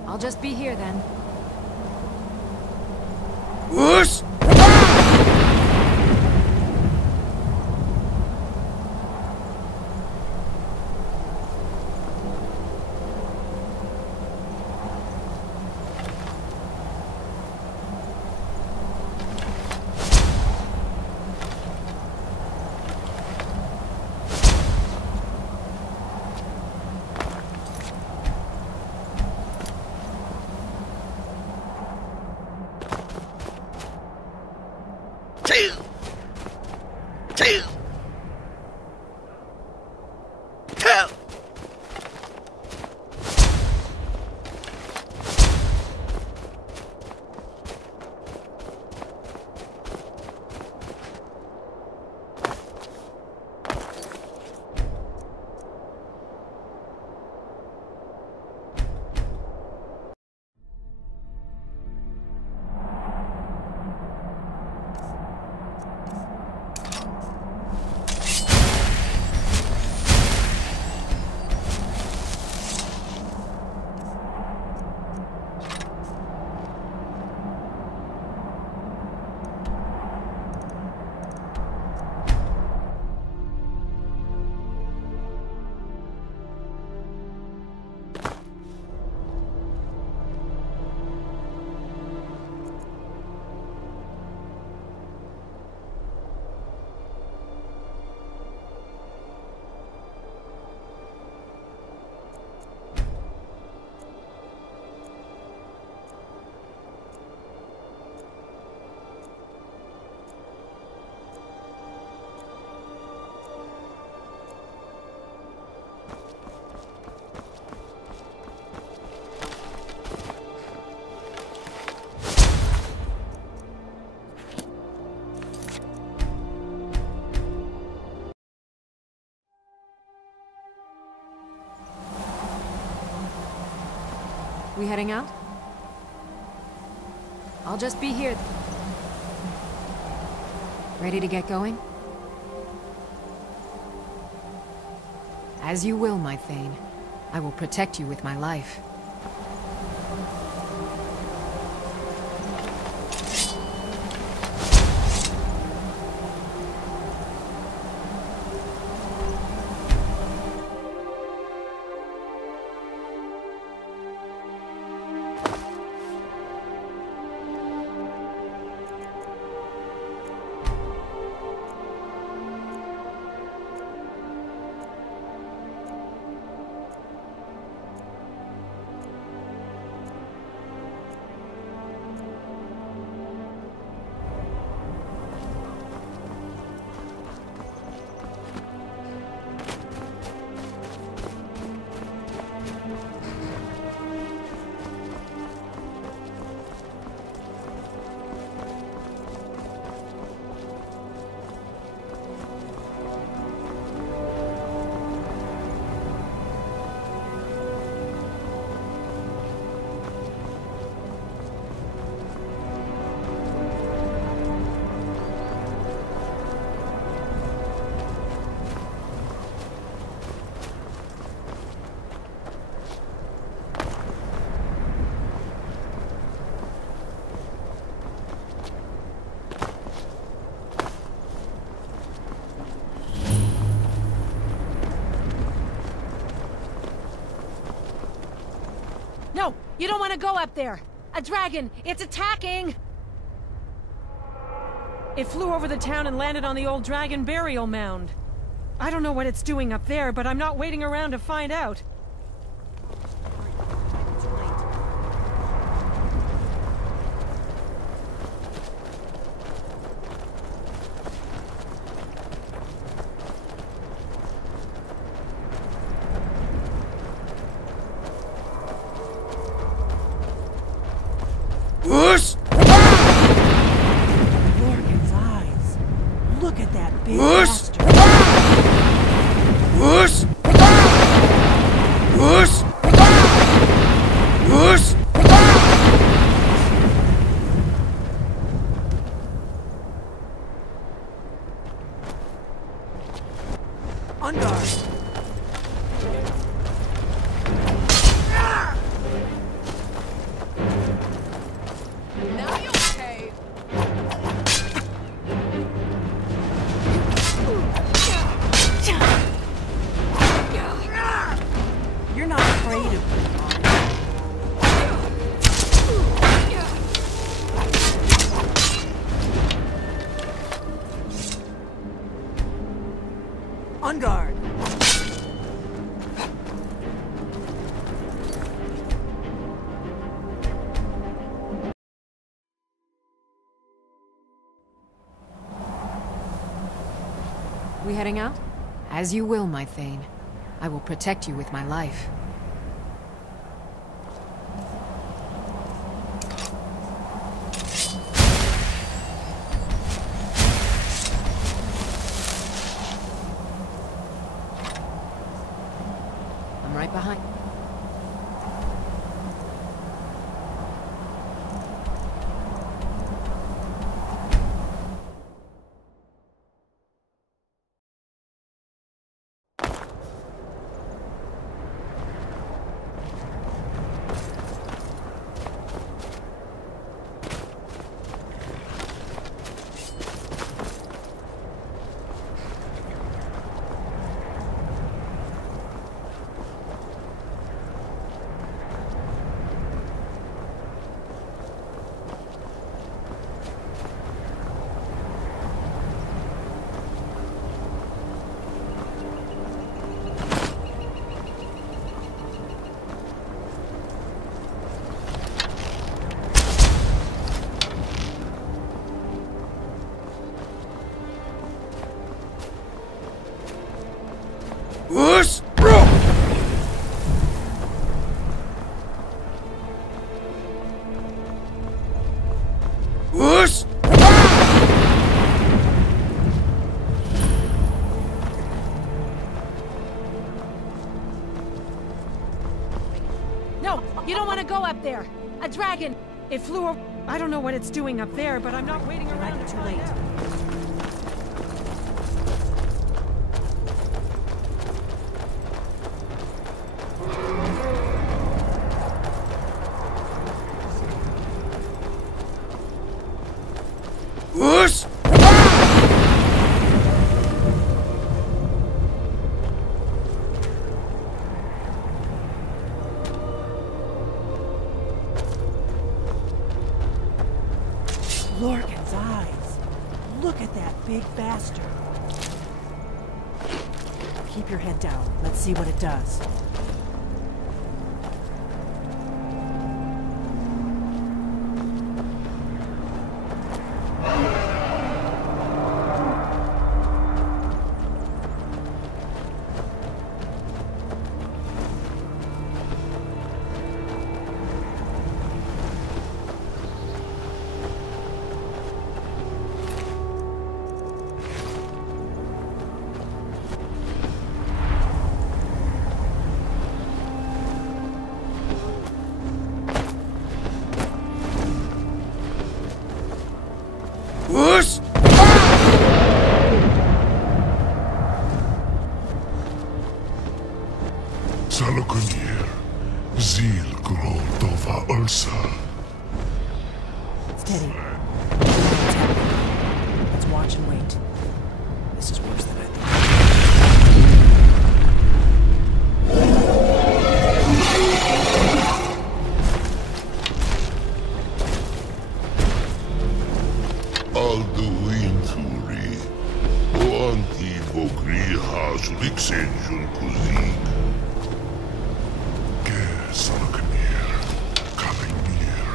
I'll just be here then. Whoosh! We heading out? I'll just be here. Ready to get going? As you will, my Thane. I will protect you with my life. No! You don't want to go up there! A dragon! It's attacking! It flew over the town and landed on the old dragon burial mound. I don't know what it's doing up there, but I'm not waiting around to find out. Whoosh! Morgan's eyes. Look at that big Whoosh! bastard. Whoosh! Whoosh! Whoosh! On guard. Now you'll pay. You're not afraid of me. On guard. We heading out? As you will, my Thane. I will protect you with my life. I'm right behind. Whoosh! Whoosh! No! You don't want to go up there. A dragon. It flew. I don't know what it's doing up there, but I'm not waiting around to find out. Whoosh! Lorcan's eyes. Look at that big bastard. Keep your head down. Let's see what it does. Whoosh! Salokunir, Zil Gro Dova Ulsa. Steady. Let's watch and wait. This is worse than I Alduinturi, Oanti Bogri Hazuliksenjun Kuzik. Ger Salokunir, Kalinir.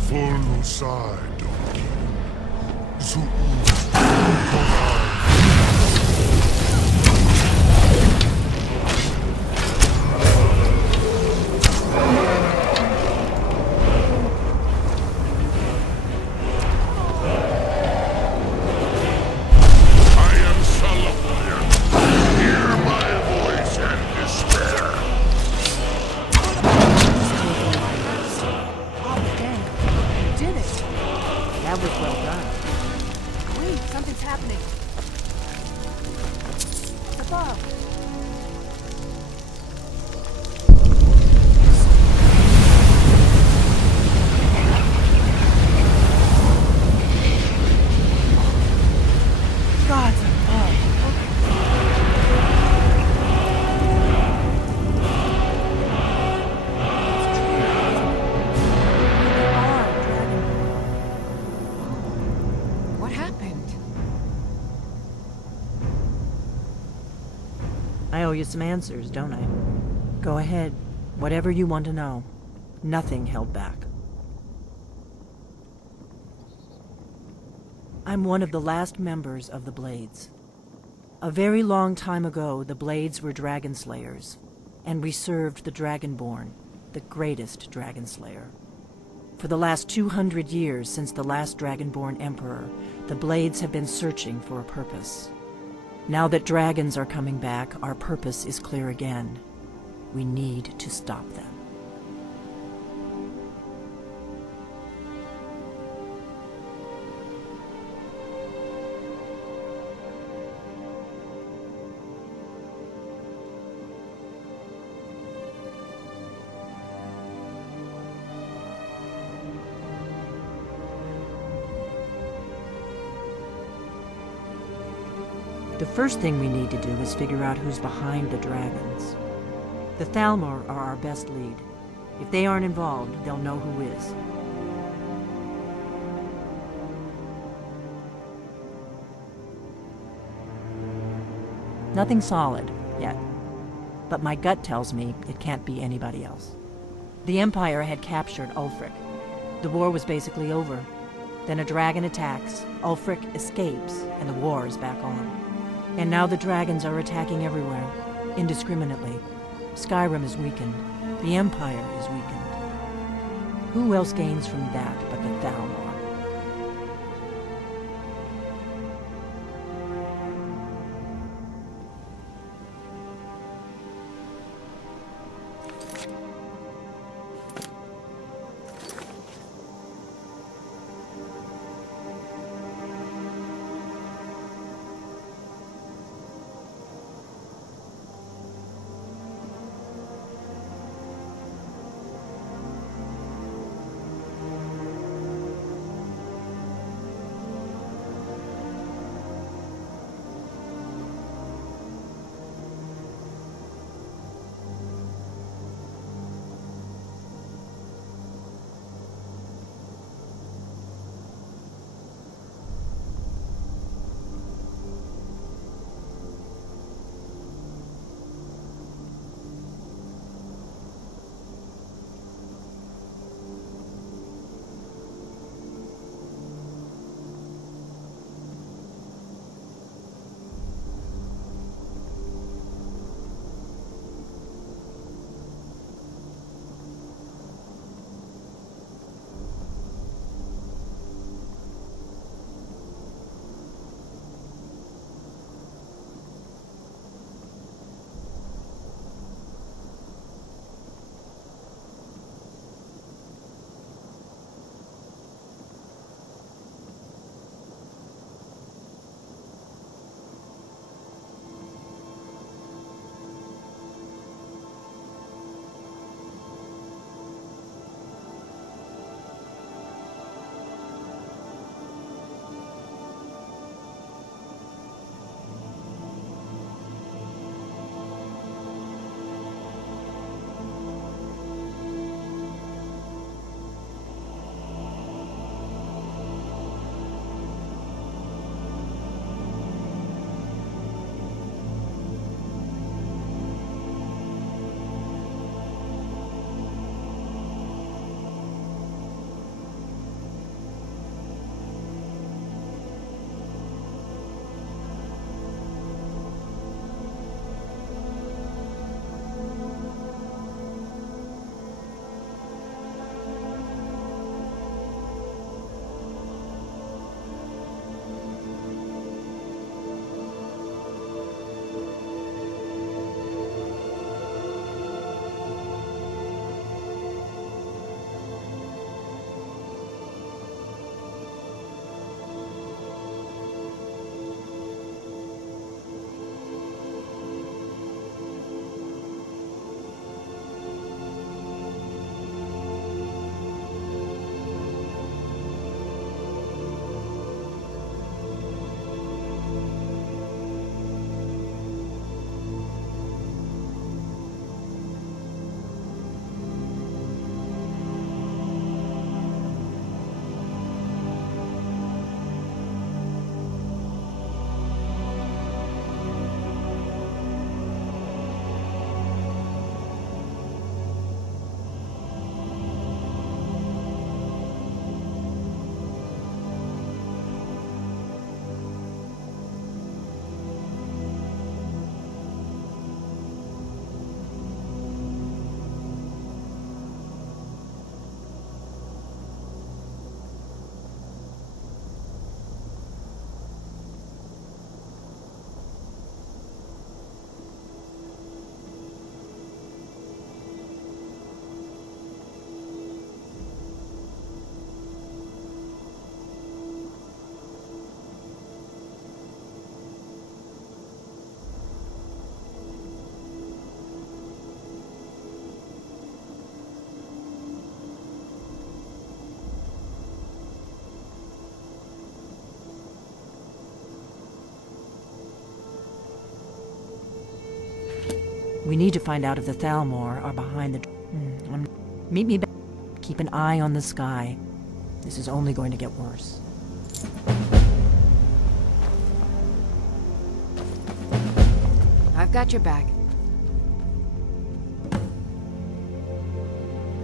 Follow side, Dokin. That was well done. Wait, something's happening. Above. Gods above. What happened? I owe you some answers, don't I? Go ahead. Whatever you want to know. Nothing held back. I'm one of the last members of the Blades. A very long time ago, the Blades were dragon slayers, and we served the Dragonborn, the greatest dragon slayer. For the last 200 years since the last Dragonborn Emperor, the Blades have been searching for a purpose. Now that dragons are coming back, our purpose is clear again. We need to stop them. The first thing we need to do is figure out who's behind the dragons. The Thalmor are our best lead. If they aren't involved, they'll know who is. Nothing solid, yet. But my gut tells me it can't be anybody else. The Empire had captured Ulfric. The war was basically over. Then a dragon attacks, Ulfric escapes, and the war is back on. And now the dragons are attacking everywhere, indiscriminately. Skyrim is weakened. The Empire is weakened. Who else gains from that but the Thalmor? We need to find out if the Thalmor are behind the... Meet me back. Keep an eye on the sky. This is only going to get worse. I've got your back.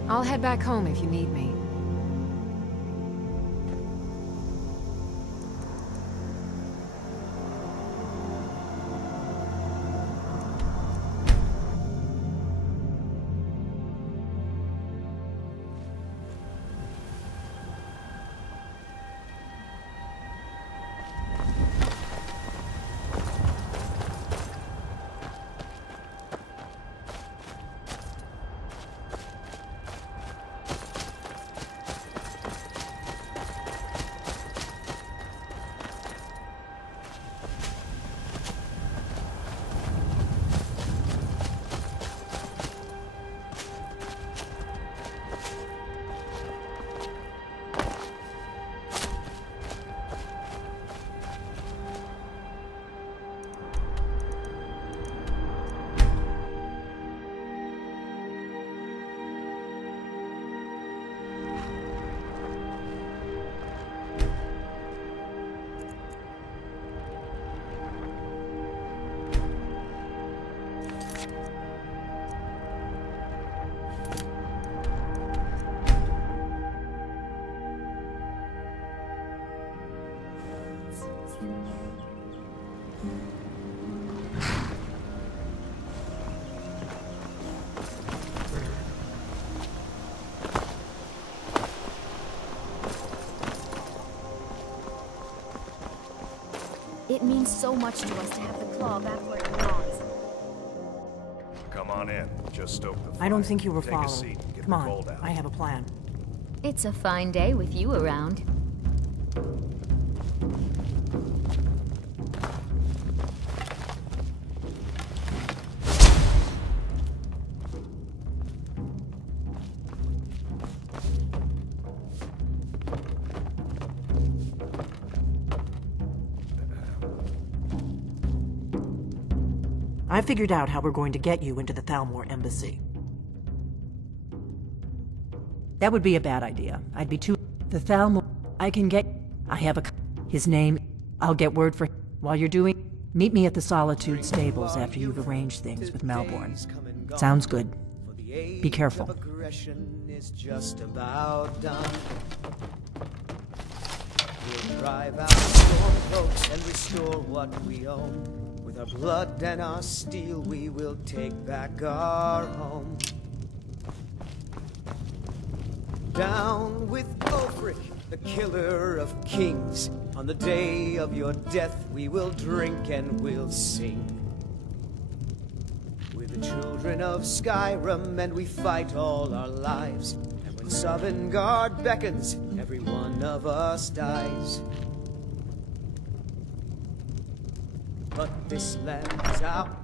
I'll head back home if you need me. It means so much to us to have the claw back where it belongs. Come on in. Just stoke the fire. I don't think you were Take followed. a seat and get Come the on, cold out. I have a plan. It's a fine day with you around. I figured out how we're going to get you into the Thalmor embassy. That would be a bad idea. I'd be too... The Thalmor... I can get... I have a... His name... I'll get word for... While you're doing... Meet me at the Solitude stables after you've arranged things with Melbourne. Sounds good. Be careful. Aggression is just about done. We'll drive out storm cloaks and restore what we own. With our blood and our steel, we will take back our home. Down with Ulfric, the killer of kings. On the day of your death, we will drink and we'll sing. We're the children of Skyrim, and we fight all our lives. And when Sovngarde beckons, every one of us dies. But this land is out.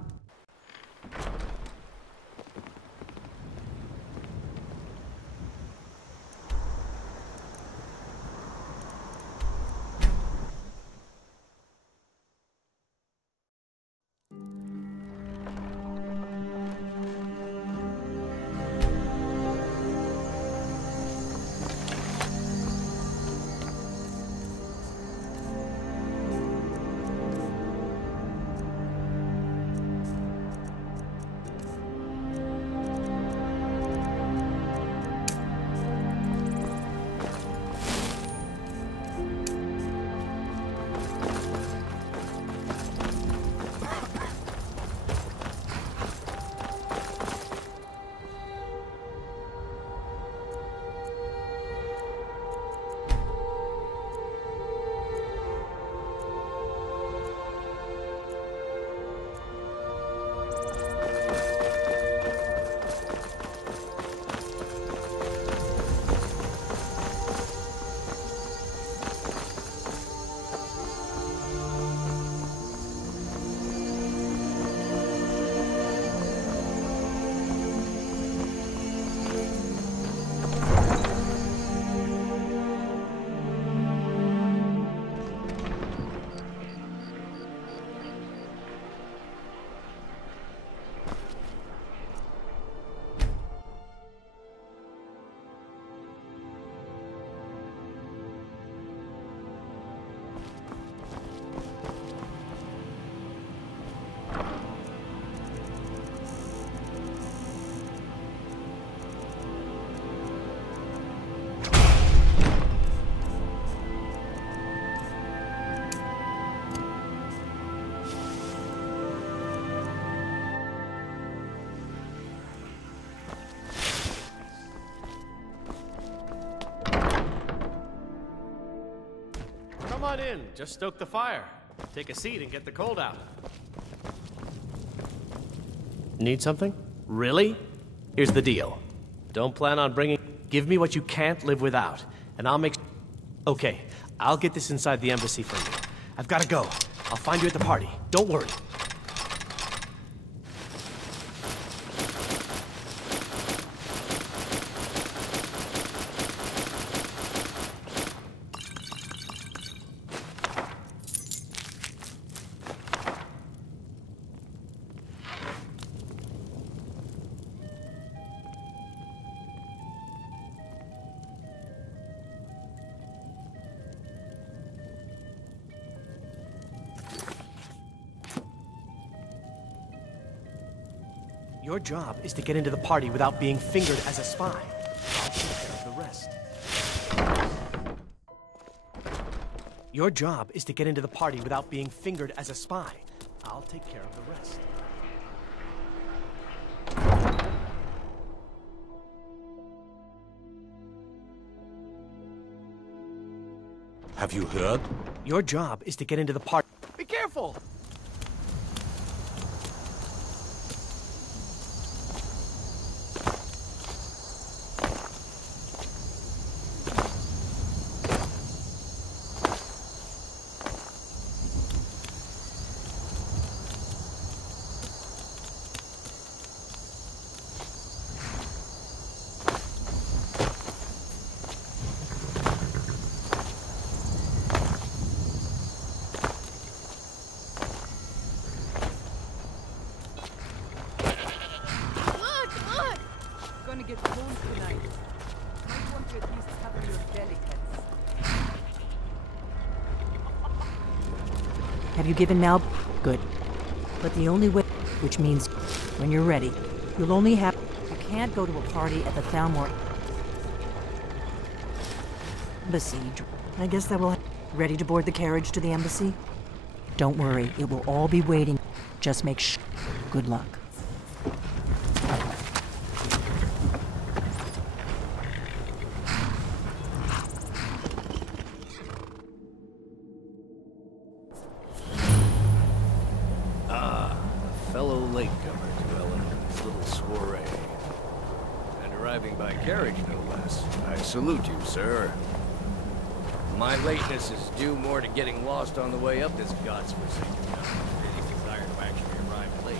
on in. Just stoke the fire. Take a seat and get the cold out. Need something? Really? Here's the deal. Don't plan on bringing... Give me what you can't live without, and I'll make... Okay, I'll get this inside the embassy for you. I've gotta go. I'll find you at the party. Don't worry. Your job is to get into the party without being fingered as a spy. I'll take care of the rest. Your job is to get into the party without being fingered as a spy. I'll take care of the rest. Have you heard? Your job is to get into the party. Be careful! Have you given Mal? Good. But the only way, which means when you're ready, you'll only have... You can't go to a party at the Thalmor embassy. I guess that will... Ready to board the carriage to the embassy? Don't worry, it will all be waiting. Just make sure. Good luck. Salute you, sir. My lateness is due more to getting lost on the way up this godforsaken mountain. I really desire to actually arrive late.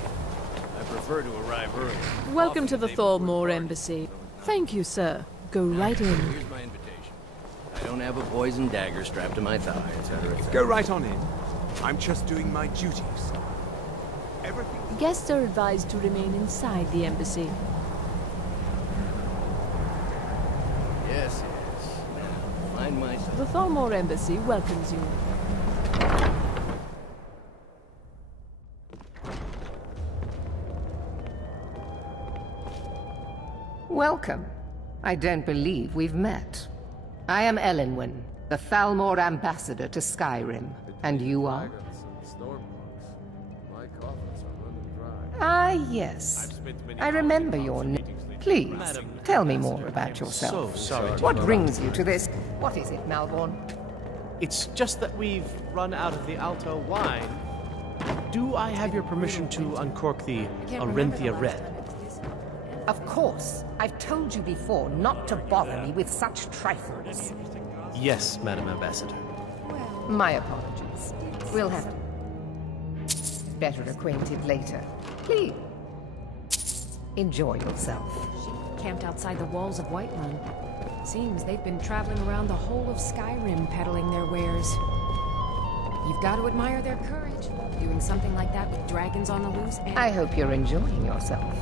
I prefer to arrive early. Welcome to the Thalmor Embassy. Thank you, sir. Go right in. Here's my invitation. I don't have a poison dagger strapped to my thigh, etc., etc. Go right on in. I'm just doing my duties. Everything... Guests are advised to remain inside the embassy. Yes, yes. Find myself. The Thalmor Embassy welcomes you. Welcome. I don't believe we've met. I am Elenwen, the Thalmor ambassador to Skyrim. And you are? Ah, yes. I remember your name. Please, tell me more about yourself. So sorry. What brings you to this? What is it, Malborn? It's just that we've run out of the Alto wine. Do I have your permission to uncork the Arinthia Red? Of course. I've told you before not to bother me with such trifles. Yes, Madam Ambassador. My apologies. We'll have better acquainted later. Please. Enjoy yourself. Camped outside the walls of Whiterun. Seems they've been traveling around the whole of Skyrim peddling their wares. You've got to admire their courage, doing something like that with dragons on the loose and... I hope you're enjoying yourself.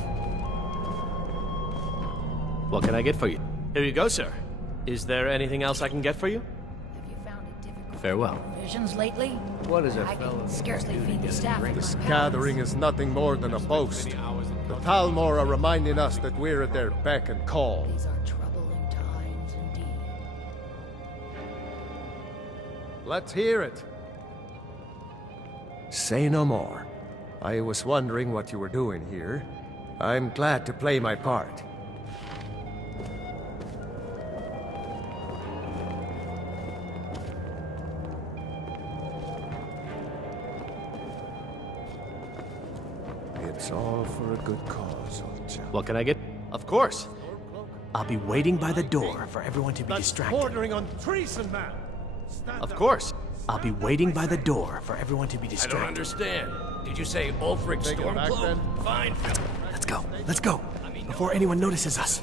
What can I get for you? Here you go, sir. Is there anything else I can get for you? Have you found it difficult? Farewell. Visions lately? What is a I fellow? can scarcely feed the staff. This gathering is nothing more than a boast. The Thalmor are reminding us that we're at their beck and call. These are troubling times indeed. Let's hear it. Say no more. I was wondering what you were doing here. I'm glad to play my part. It's all for a good cause, old chap. What can I get? Of course. I'll be waiting by the door for everyone to be distracted. Bordering on treason, man. Of course. I'll be waiting by the door for everyone to be I distracted. don't understand. Did you say Ulfric Stormcloak? Fine, Phil. Let's go. Let's go. Before anyone notices us.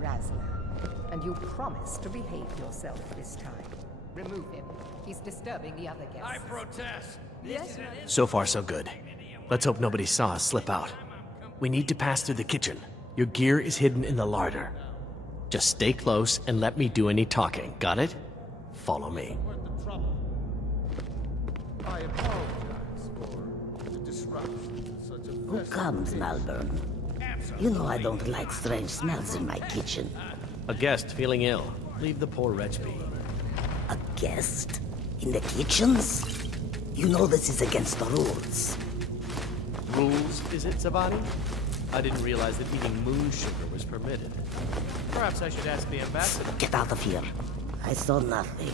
Razlan, and you promise to behave yourself this time. Remove him. He's disturbing the other guests. I protest. Yes. So far, so good. Let's hope nobody saw us slip out. We need to pass through the kitchen. Your gear is hidden in the larder. Just stay close and let me do any talking. Got it? Follow me. I apologize for the disruption to such a Who comes, Malvern? You know I don't like strange smells in my kitchen. A guest feeling ill. Leave the poor wretch be. A guest? In the kitchens? You know this is against the rules. Rules, is it, Zavani? I didn't realize that eating moon sugar was permitted. Perhaps I should ask the ambassador. Get out of here. I saw nothing.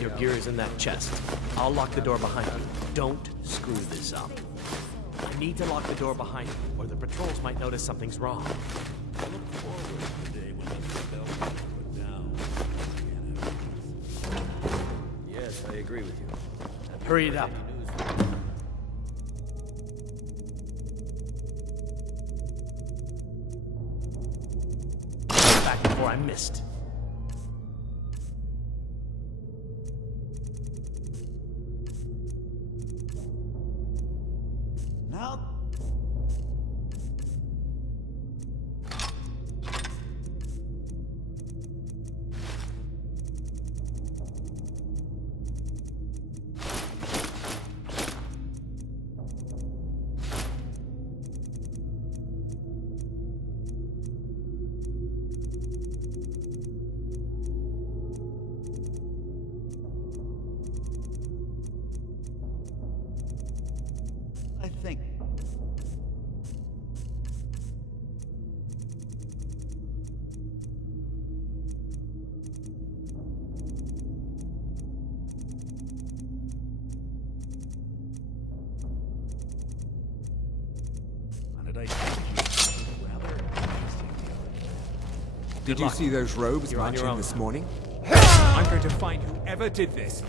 Your gear is in that chest. I'll lock the door behind you. Don't screw this up. I need to lock the door behind you, or the patrols might notice something's wrong. I look forward to the day when the belt is put down. Yes, I agree with you. Hurry it up. Back before I missed. Now... I think... Did you see those rogues marching this morning? I'm going to find whoever did this.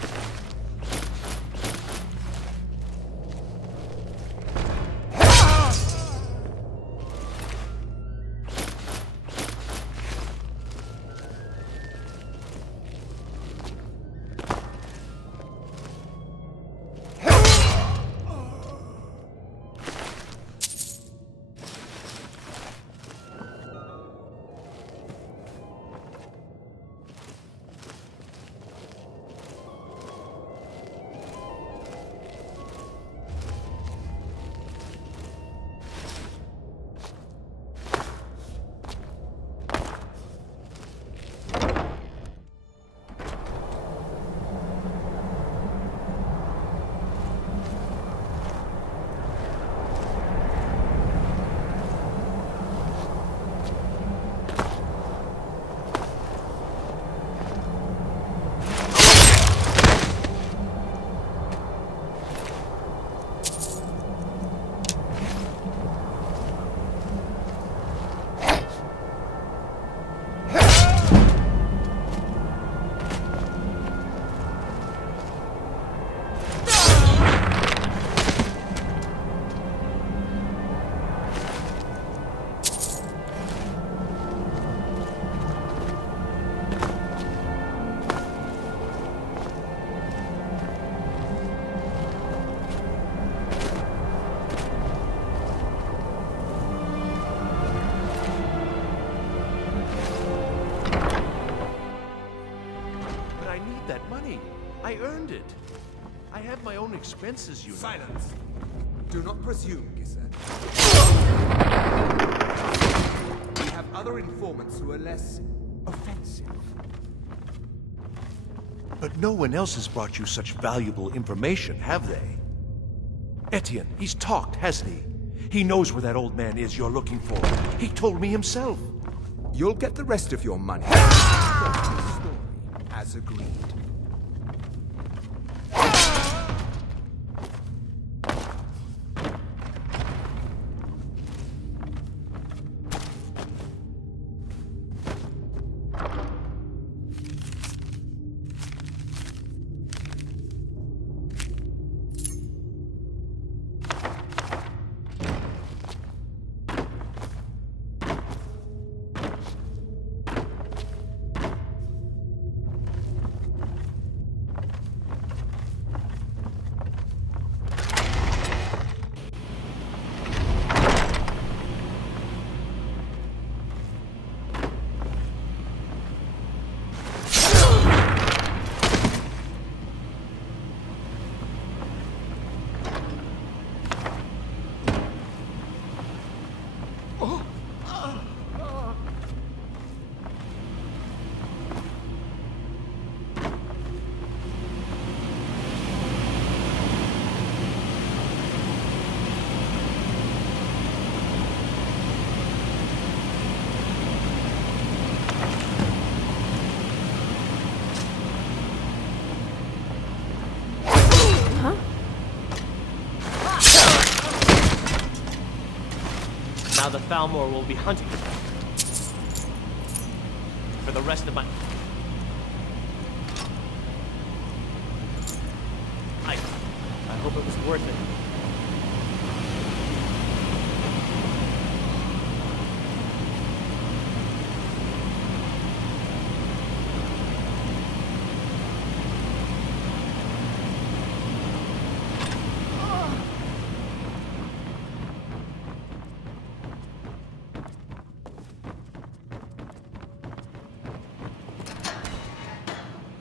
I earned it. I have my own expenses, you know. Silence. Do not presume, Gisser. We have other informants who are less offensive. But no one else has brought you such valuable information, have they? Etienne, he's talked, hasn't he? He knows where that old man is you're looking for. He told me himself. You'll get the rest of your money. Story, as agreed. Now the Thalmor will be hunting for the rest of my... I hope it was worth it.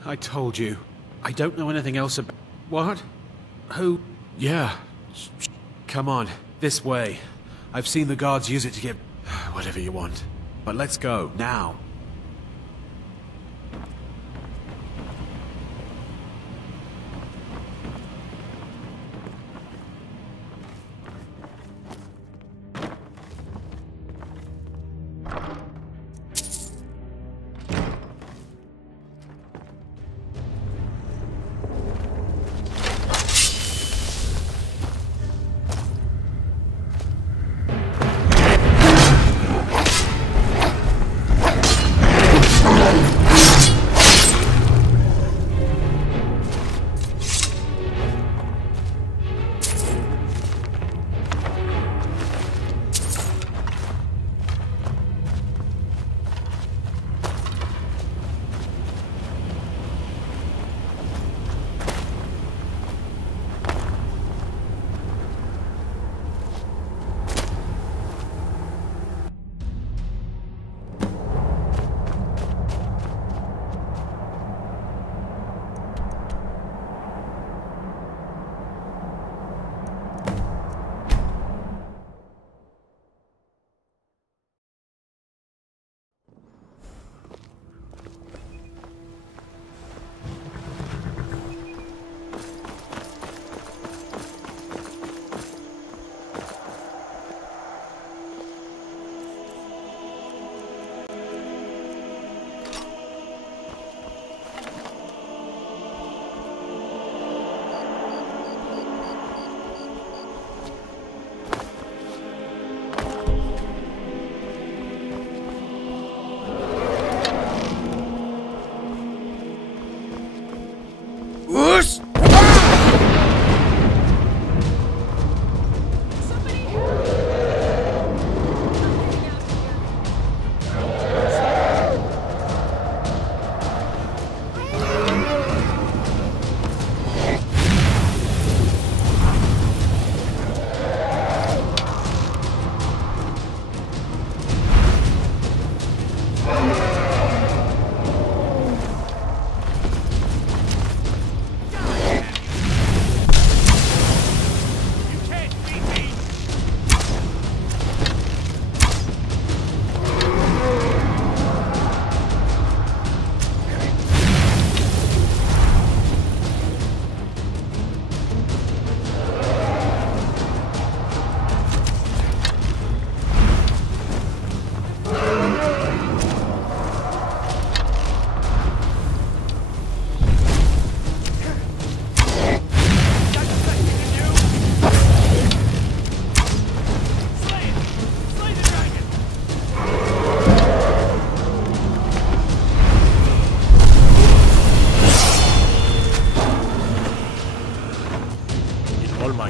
I told you. I don't know anything else about... What? Who? Yeah. Come on. This way. I've seen the guards use it to get... whatever you want. But let's go. Now.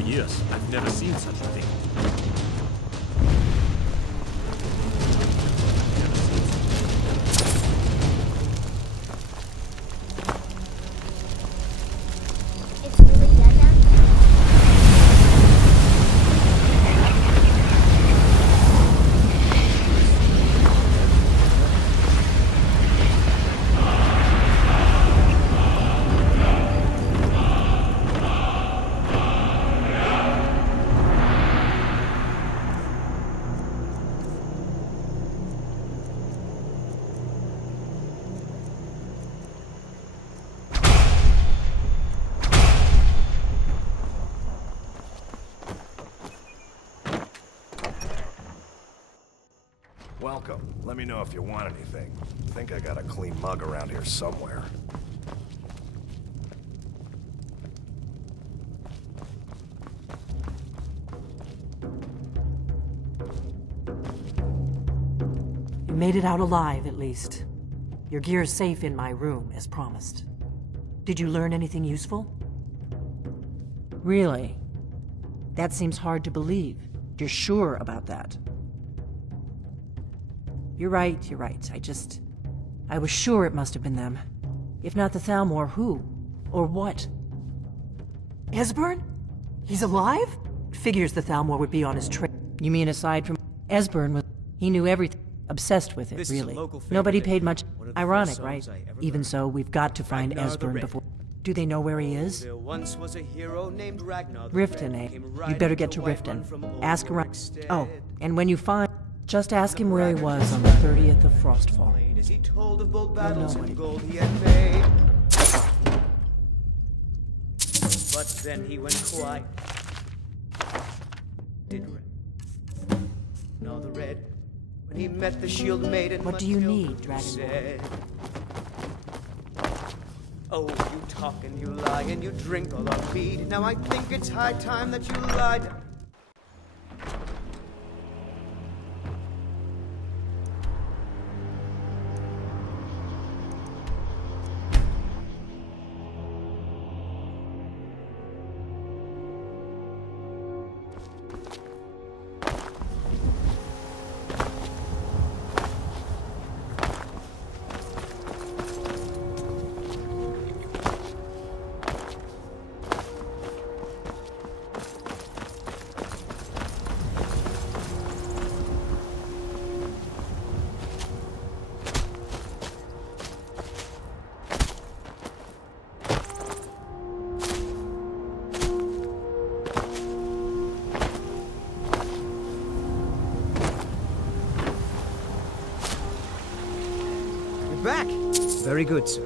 years. I've never seen such a thing. It's really dead now? Welcome. Let me know if you want anything. I think I got a clean mug around here somewhere. made it out alive, at least. Your gear's safe in my room, as promised. Did you learn anything useful? Really? That seems hard to believe. You're sure about that? You're right. I was sure it must have been them. If not the Thalmor, who? Or what? Esbern? He's alive? Figures the Thalmor would be on his trail. You mean aside from... Esbern was... He knew everything. Obsessed with it, really. Nobody paid much... Ironic, right? Even so, we've got to find Esbern before... Do they know where he is? There once was a hero named Ragnar. Riften, eh? You'd better get to Riften. Ask around... Oh, and when you find... Just ask him where he was on the 30th of Frostfall. As he told of bold battles and gold he had paid. But then he went quiet. Did red. No, the red. When he met the shield maiden. What do you need, Dragon? Said, oh, you talk and you lie and you drink all our mead. Now I think it's high time that you lie down. Back! Very good, sir.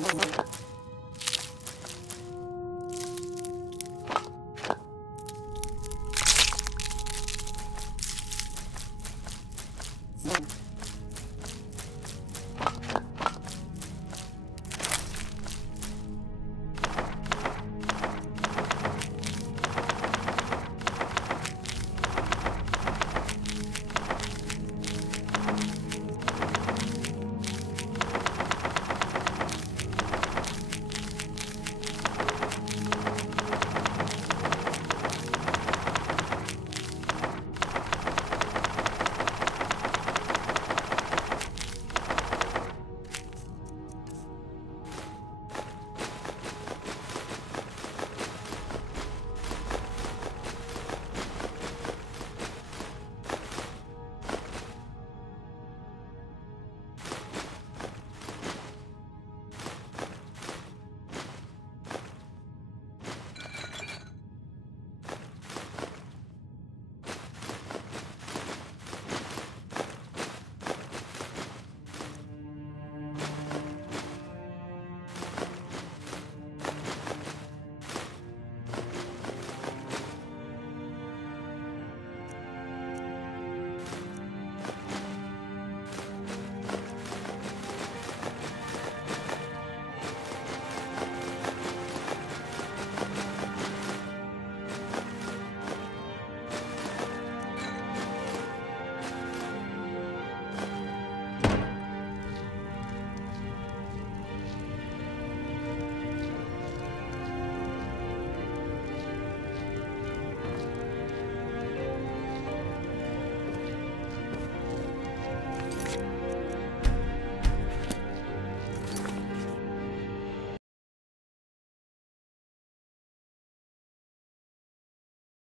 Yes.